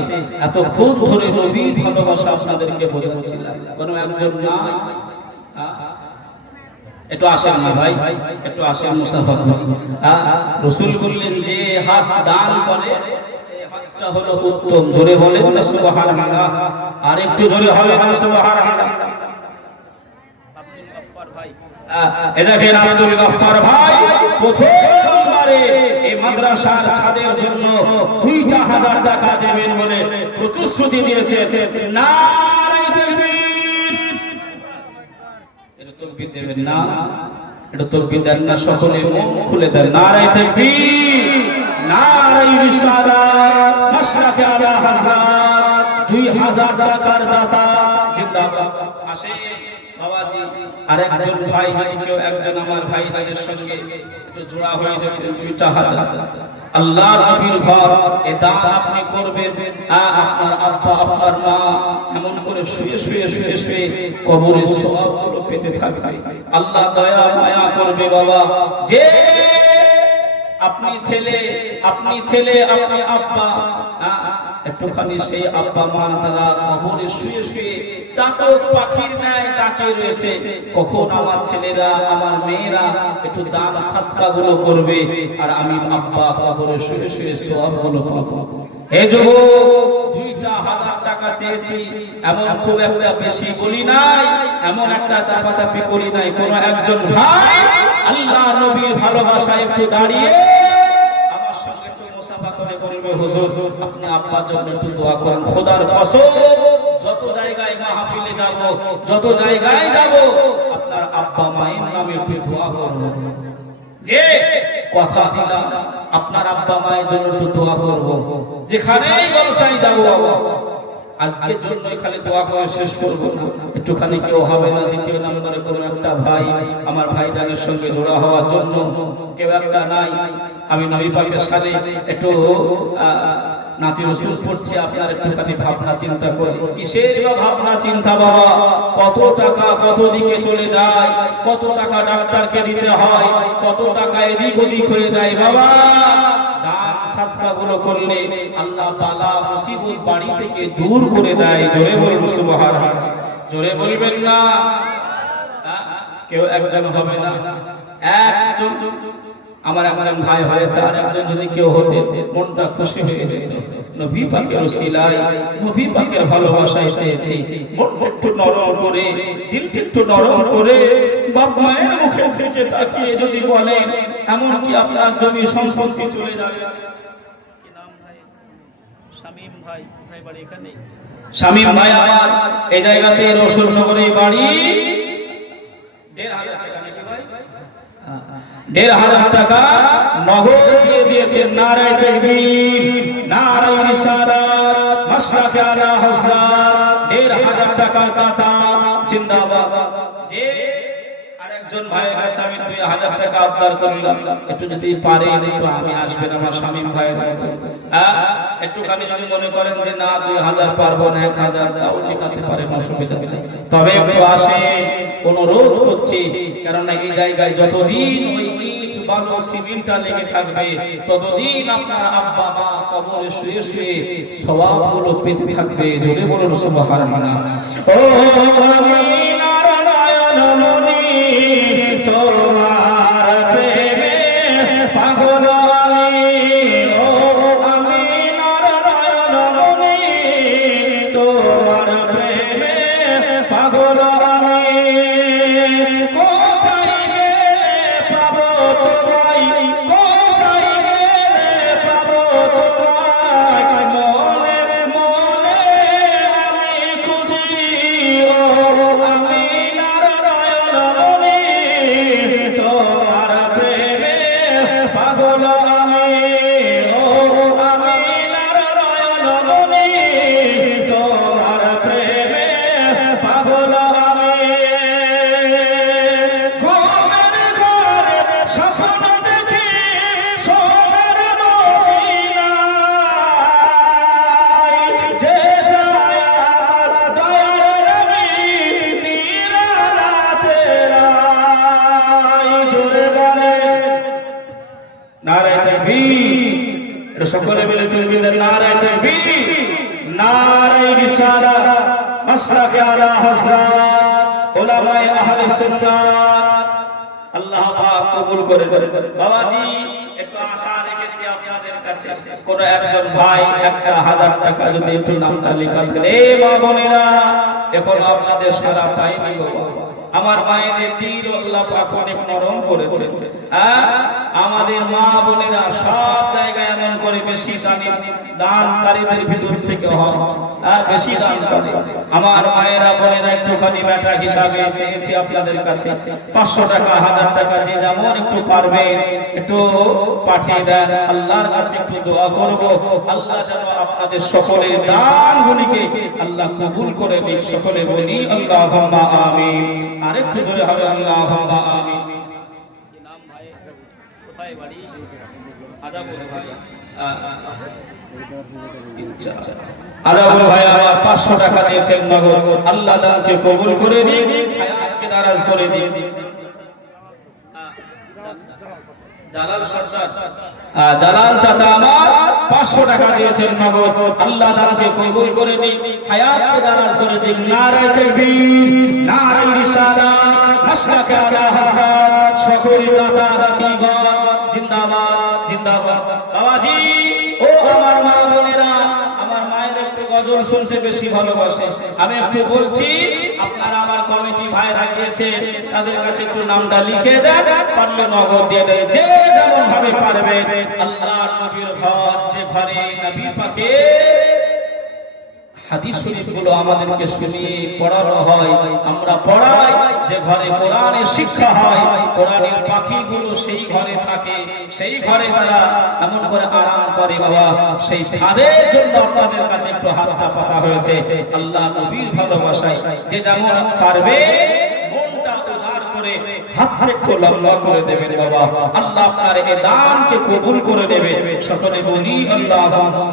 এতক্ষণ ধরে নবীর ভালোবাসা আপনাদেরকে বোঝাচ্ছিলাম, কোনো একজন নাই। একটু আসেন না ভাই, একটু আসেন মুসাফির। রাসূল বললেন যে হাত দান করে হাতটা হলো উত্তম। জোরে বলেন না সুবহানাল্লাহ, আর একটু জোরে হবে না সুবহানাল্লাহ। দেখেন আব্দুল গফফার ভাই প্রথমবারে এই মাদ্রাসার ছাদের জন্য 2,000 টাকা দেবেন বলে প্রতিশ্রুতি দিয়েছেন। নারে তাকবীর! এটা তাকবীর দেবেন না, এটা তাকবীর দেন না, সকলে মুখ খুলে দেন। নারে তাকবীর, নারে রিসালাত, মাশরাকে আলা হযরত। 2,000 টাকার দাতা জিন্দাবাদ। আসে বাবাজি, আরেকজন ভাই যদি কেউ একজন আমার ভাইজানের সঙ্গে একটু জোড়া হয়ে যাবে 2,000 আল্লাহর নবীর ঘর এ দান আপনি করবেন। আপনার আব্বা, আপনার মা এমন করে শুয়ে শুয়ে শুয়ে শুয়ে কবরের সওয়াবগুলো পেতে থাকবে। আল্লাহ দয়া মায়া করবে বাবা। যে আপনি ছেলে, আপনি ছেলে, আপনি আব্বা, একটুখানি সেই আব্বা মা তারা কবরে শুয়ে শুয়ে চাতক পাখির ন্যায় তাকিয়ে রয়েছে, কখন আমার ছেলেরা, আমার মেয়েরা একটু দান সাদকা গুলো করবে আর আমি আব্বা কবরে শুয়ে শুয়ে সওয়াব গুলো পাবো। এই যুবক 2,000 টাকা চেয়েছি, এমন খুব একটা বেশি বলি নাই, এমন একটা চাপাচাপি করি নাই। কোন একজন ভাই আল্লাহ নবীর ভালোবাসায় একটু দাঁড়িয়ে আমার সঙ্গে একটু মুসাফা করে বলবে হুজুর আপনি আব্বার জন্য একটু দোয়া করেন। খোদার কসম যত জায়গায় মাহফিলে যাব যত জায়গায় যাব আপনার আব্বা মায়ের নামে একটু দোয়া করব। যে কথা দিলাম আপনার আব্বা মায়ের জন্য একটু দোয়া করব। যেখানেই জলসায় যাব বাবা, আজকের জন্য খালি দোয়া করে শেষ করব না, একটুখানি কেউ হবে না দ্বিতীয় নম্বরে কোনো একটা ভাই আমার ভাইজানের সঙ্গে জোড়া হওয়ার জন্য কেউ একটা নাই। আমি নবী পাকের সাথে একটু নাতি রসুল পড়ছি, আপনার একটুখানি ভাবনা চিন্তা করে। কিসের বা ভাবনা চিন্তা বাবা, কত টাকা কত দিকে চলে যায়, কত টাকা ডাক্তারকে দিতে হয়, কত টাকা এদিক ওদিক হয়ে যায় বাবা। দান সাদকা গুলো করলে আল্লাহ বালা মুসিবত বাড়ি থেকে দূর করে দেয়। জোরে বলুন সুবহানাল্লাহ, জোরে বলবেন না? কেউ একজন হবে না, একজন আমার একজন ভাই হয়েছে, আর একজন যদি কেউ হতে মনটা খুশি হয়ে যেত। নবী পাকের ওসিলায় নবী পাকের ভালোবাসায় চেয়েছি মনটা একটু নরম করে, দিলটা একটু নরম করে বাপ মায়ের মুখের দিকে তাকিয়ে যদি বলেন এমন কি আপনার জমি সম্পত্তি চলে যাবে। কি নাম ভাই? শামীম ভাই। কোথায় বাড়ি? এখানে শামীম ভাই আমার এই জায়গাতে রসুলনগরে বাড়ি। 1,500 টাকা নাকি ভাই? 1,500 টাকা নগদ দিয়ে দিয়েছেন। নারায়ে তাকবীর, নারায়ে রিসালাত, মাশরাকে আলা হযরত। 1,500 টাকা দাতা জিন্দাবাদ। যে আরেকজন ভাইয়ের কাছে আমি 2,000 টাকা আবদার করলাম, একটু যদি পারেন একটু আমি আসবেন আমার শামীম ভাইয়ের মতো। একটুখানি যদি মনে করেন যে না 2,000 পারবো না, 1,000 তাও লেখাতে পারেন, অসুবিধা নেই, তবে একটু আসেন, অনুরোধ করছি। কেননা এই জায়গায় যতদিন ওই ইট বালু সিমেন্টটা লেগে থাকবে ততদিন আপনার আব্বা মা কবরে শুয়ে শুয়ে সওয়াবগুলো পেতে থাকবে। জোরে বলুন সুবহানাল্লাহ। ও আমি নারায়ণ মনি তোমার প্রেমে পাগল আমি, ও আমি নারায়ণ মনি তোমার প্রেমে পাগল আমি। কোথায় গেলে পাবো তোমায়, কোথায় গেলে পাবো তোমায়, মনে মনে আমি খুঁজি। ও আমি নারায়ণ মনি তোমার প্রেমে পাগল আমি, ও আমি নারায়ণ মনি তোমার প্রেমে পাগল আমি। ঘুমের ঘরে স্বপ্ন দেখি সোনার মদিনায়, যে দয়ার দয়ার নবী নিরালাতে রায়। জোরে বলে নারায়ে তাকবীর। এটা সকলে মিলে তুলবি নারায়ে তাকবীর, নারায়ে রিসালাত, মাশরাকে আলা হযরত উলামায়ে আহলে সুন্নাত। আল্লাহ পাক কবুল করে। বাবাজি একটু আশা রেখেছি আপনাদের কাছে, কোন একজন ভাই 1,000 টাকা যদি একটু নামটা লেখাতেন। এই মা বোনেরা এখনো আপনাদের সারা পাইনি বাবা। আমার মায়েদের দিল আল্লাহ পাক অনেক নরম করেছে। আমাদের মা বোনেরা সব জায়গায় এমন করে বেশি দানকারীদের ভিতর থেকে হয়, বেশি দান করে। আমার মায়েরা বোনেরা একটুখানি বেটা হিসাবে চেয়েছি আপনাদের কাছে 500 টাকা 1,000 টাকা যে যেমন একটু পারবেন একটু পাঠিয়ে দেন। আল্লাহর কাছে একটু দোয়া করব আল্লাহ যেন আপনাদের সকলের দানগুলিকে আল্লাহ কবুল করে নিন। সকলে বলি আল্লাহুম্মা আমিন। আরেকটু জোরে হবে আল্লাহুম্মা আমিন। নাম ভাই কোথায় বাড়ি? আজাবুল ভাই। আজাবুল ভাই আমার 500 টাকা দিয়েছেন নগদ। আল্লাহ দানকে কবুল করে দিন, হায়াতকে দারাজ করে দিন। জালাল সরদার, জালাল চাচা আমার 500 টাকা দিয়েছেন নগদ। আল্লাহ দানকে কবুল করে নিন, হায়াতকে দারাজ করে দিন। নারায়ে তাকবীর, নারায়ে রিসালাত, মাশরাকে আলা হযরত। সকল দাতা দাকিগণ জিন্দাবাদ জিন্দাবাদ। বাবাজি ও আমার মা বোনেরা, আমার মায়ের একটু গজল শুনতে বেশি ভালোবাসে। আমি একটু বলছি, আপনারা আমার কমিটি ভাইরা গিয়েছে, তাদের কাছে একটু নামটা লিখে দেন, পারলে নগদ দিয়ে দেন, যে যেমন ভাবে পারবেন। আল্লাহর নবীর ঘর, যে ঘরে নবী পাকের হাদিস শরীফগুলো আমাদেরকে শুনিয়ে পড়ানো হয়, আমরা পড়াই যে ঘরে কোরআনের শিক্ষা হয়, কোরআনের পাখিগুলো সেই ঘরে থাকে, সেই ঘরে তারা এমন করে আরাম করে বাবা। সেই ছাদের জন্য আপনাদের কাছে একটু হাতটা পাতা হয়েছে। আল্লাহ নবীর ভালোবাসায় যে যেমন পারবে মনটা উজাড় করে হাতটা একটু লম্বা করে দেবেন বাবা। আল্লাহ আপনার এই দানকে কবুল করে নেবে। সকলে বলি আল্লাহুম্মা।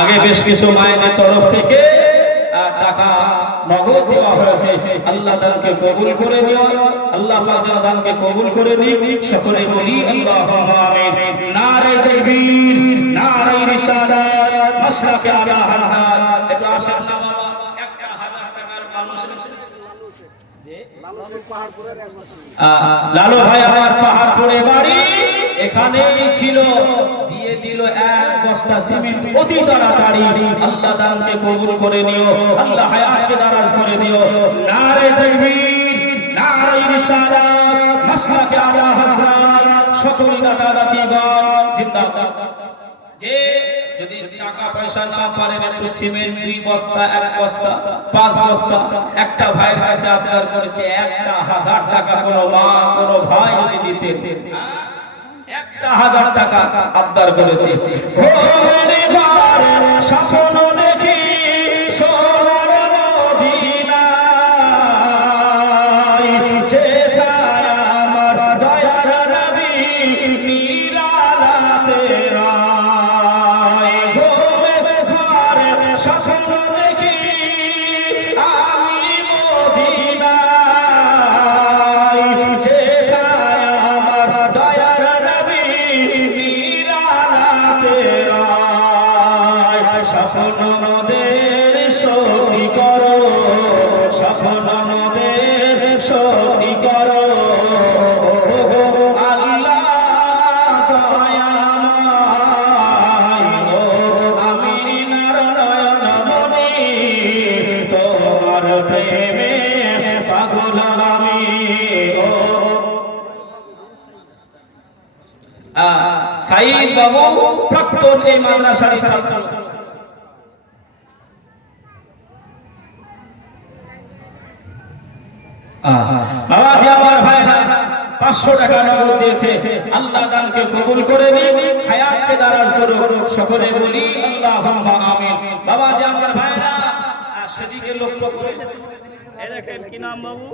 আগে বেশ কিছু মায়েদের তরফ থেকে টাকা নগদ দেওয়া হয়েছে। আল্লাহ দানকে কবুল করে নিও, আল্লাহ পাক যেন দানকে কবুল করে নিক। সকলে বলি আল্লাহুম্মা আমিন। নারে তাকবীর, নারে রিসালাত, মাসলাকে আলা হাজরাত। এটা আসেন না বাবা, 1000 টাকার মানুষ লালু ভাই আমার পাহাড়পুরে বাড়ি, এখানেই ছিল, দিয়ে দিল 1 বস্তা সিমেন্ট অতি তাড়াতাড়ি। আল্লাহ দানকে কবুল করে নিও, আল্লাহ হায়াতকে দারাজ করে দিও। নারে তাকবীর, নারে রিসালাত, মাসলাকে আলা হাজরাত। সকল দাদা দাদিগণ জিন্দাবাদ। যে যদি টাকা পয়সা না পারেন একটু সিমেন্ট 2 বস্তা, 1 বস্তা, 5 বস্তা, একটা ভাইয়ের কাছে আবদার করেছে 1000 টাকা, কোন মা কোন ভাই যদি দিতেন 1000 টাকা আবদার করেছে। ও মেরে ঘরে স্বপ্ন দেখি সোনার মদিনায়, যেথায় আমার দয়ার নবী নিরালাতে রায়। ও মেরে ঘরে স্বপ্ন দেখি আমি মদিনায়, যেথায় আমার দয়ার নবী নিরালাতে রায়। স্বপ্ন মোদের সত্যি করো, স্বপ্ন মোদের সত্যি করো। ও গো আল্লাহ দয়াময়, ও আমিনার নয়ন মনি, তোমার প্রেমে পাগল আমি। ও সাইদ বাবু প্রাক্তন এই মাদ্রাসারই ছাত্র। বাবাজি আমার ভাইরা 500 টাকা নগদ দিয়েছে। আল্লাহ দানকে কবুল করে নিন, হায়াতকে দারাজ করুন। সকলে বলি আল্লাহুম্মা আমিন। বাবাজি আমার ভাইরা সেদিকে লক্ষ্য করে এই দেখেন কি নাম বাবু?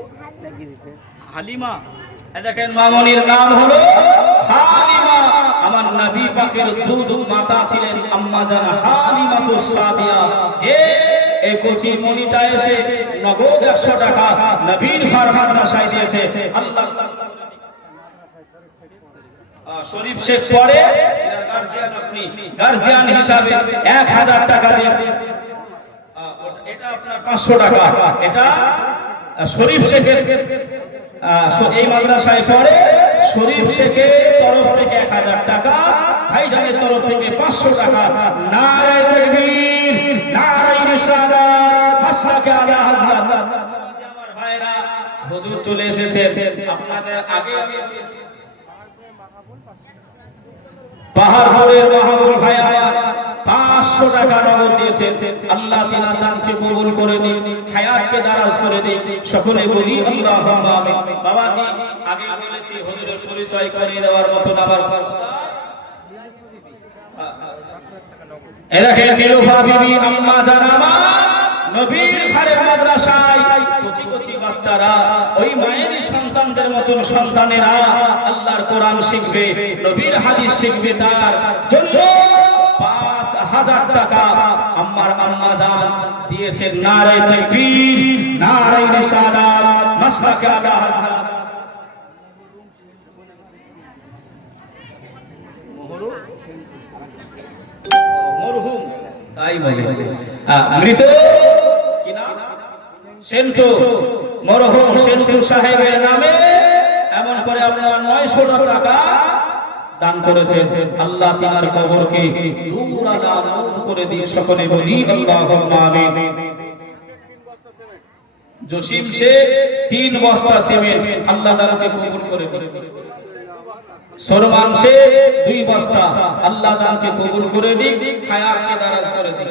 হালিমা। এই দেখেন মামনির নাম হলো হালিমা। আমার নবী পাকের দুধ মাতা ছিলেন আম্মা জান হালিমাতুস সাদিয়া। যে এই কচি মনিটা এসে নগদ 100 টাকা নবীর ঘর মাদ্রাসায় দিয়েছে। আল্লাহ শরীফ শেখ পড়ে এর গার্জিয়ান, আপনি গার্জিয়ান হিসাবে 1000 টাকা দিয়েছে। এটা আপনার 500 টাকা। এটা শরীফ শেখের এই মাদ্রাসায় পড়ে, শরীফ শেখের তরফ থেকে 1000 টাকা, ভাইজানের তরফ থেকে 500 টাকা। নারে তাকবীর, নারে রিসালাত, মাসলাকে আলা হাজরাত। আমার ভাইরা হুজুর চলে এসেছেন, আপনাদের আগে আমি পাহাড়পুরের মাহবুব ভাই আমার 500 টাকা নগদ দিয়েছেন। আল্লাহ তিনার দানকে কবুল করে নিন, হায়াতকে দারাজ করে দিন। সকলে বলি আল্লাহুম্মা আমিন। বাবাজি আগে বলেছি হুজুরের পরিচয় করে দেওয়ার মতন আমার দেখেন নীলুফা বিবি আম্মা জান আমার নবীর ঘরের মাদ্রাসায় কচি কচি বাচ্চারা, ওই মায়েরই সন্তানদের মতন সন্তানেরা আল্লাহর কোরআন শিখবে, নবীর হাদিস শিখবে। তার জন্য 5000 টাকা আম্মার আম্মা জান দিয়েছেন। নারে তাকবীর, নারে রিসালাত, মাসলাকে আলা হাজরাত। মরহুম তাই বলে মৃত কি নাম? সেন্টু, মরহুম সেন্টু সাহেবের নামে এমন করে আপনার 900 টাকা দান করেছেন। আল্লাহ তিনার কবরকে নূর আলা নূর করে দিন। সকলে বলি আল্লাহুম্মা আমিন। জসিম শেখ 3 বস্তা সিমেন্ট, আল্লাহ দানকে কবুল করে দিন। সরমানসে 2 বস্তা, আল্লাহ দানকে কবুল করে দিক, হায়াতকে দারাজ করে দিক।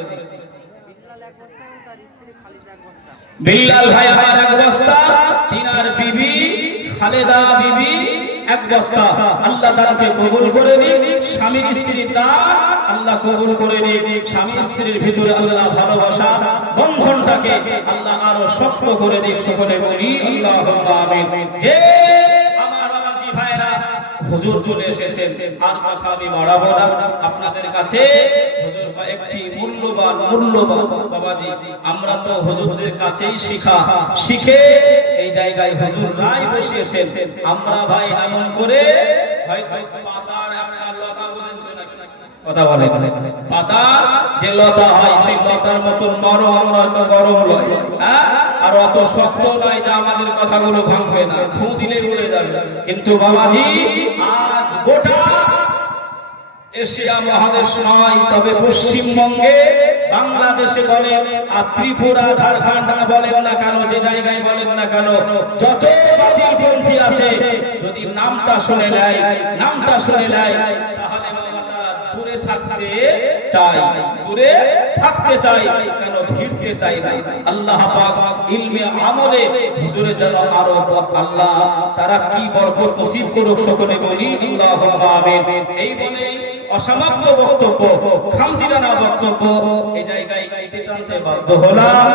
বিল্লাল ভাই আমার 1 বস্তা, তিনার বিবি খালেদা বিবি 1 বস্তা, আল্লাহ দানকে কবুল করে দিক। স্বামী স্ত্রীর দান আল্লাহ কবুল করে দিক। স্বামী স্ত্রীর ভিতরে আল্লাহ ভালোবাসা বন্ধনটাকে আল্লাহ আরো শক্ত করে দিক। সকলে বলি আল্লাহুম্মা আমিন। যে আমার বাবাজি ভাইরা হুজুর চলে এসেছেন, আর কথা আমি বাড়াবো না। আপনাদের কাছে হুজুর একটি মূল্যবান বাবাজি, আমরা তো হুজুরদের কাছেই শিখে এই জায়গায় হুজুর রায় বসিয়েছেন। আমরা ভাই এমন করে হয়তো পাতার আপনার লতা বুঝেন তো নাকি? কথা বলে পাতার যে লতা হয় সেই লতার মতন নরম, আমরা তো গরম লয়, হ্যাঁ, আর অত শক্ত নয় যে আমাদের কথাগুলো ভাঙবে না, ফু দিলে উড়ে যাবে। কিন্তু বাবাজি আজ গোটা এশিয়া মহাদেশ নয়, তবে পশ্চিমবঙ্গে, বাংলাদেশে বলেন আর ত্রিপুরা ঝাড়খণ্ড বলেন না কেন, যে জায়গায় বলেন না কেন, যত বাতিলপন্থী আছে যদি নামটা শুনে নেয় তাহলে দূরে থাকতে চাই, কেন ভিড়তে চাই না। আল্লাহ পাক ইলমে আমলে হুজুরে যেন আরো আল্লাহ তারা কি বরকত নসিব করুক। সকলে বলি আল্লাহুম্মা আমিন। এই বলে অসমাপ্ত বক্তব্য, খামতিরানা বক্তব্য এই জায়গায় টানতে বাধ্য হলাম।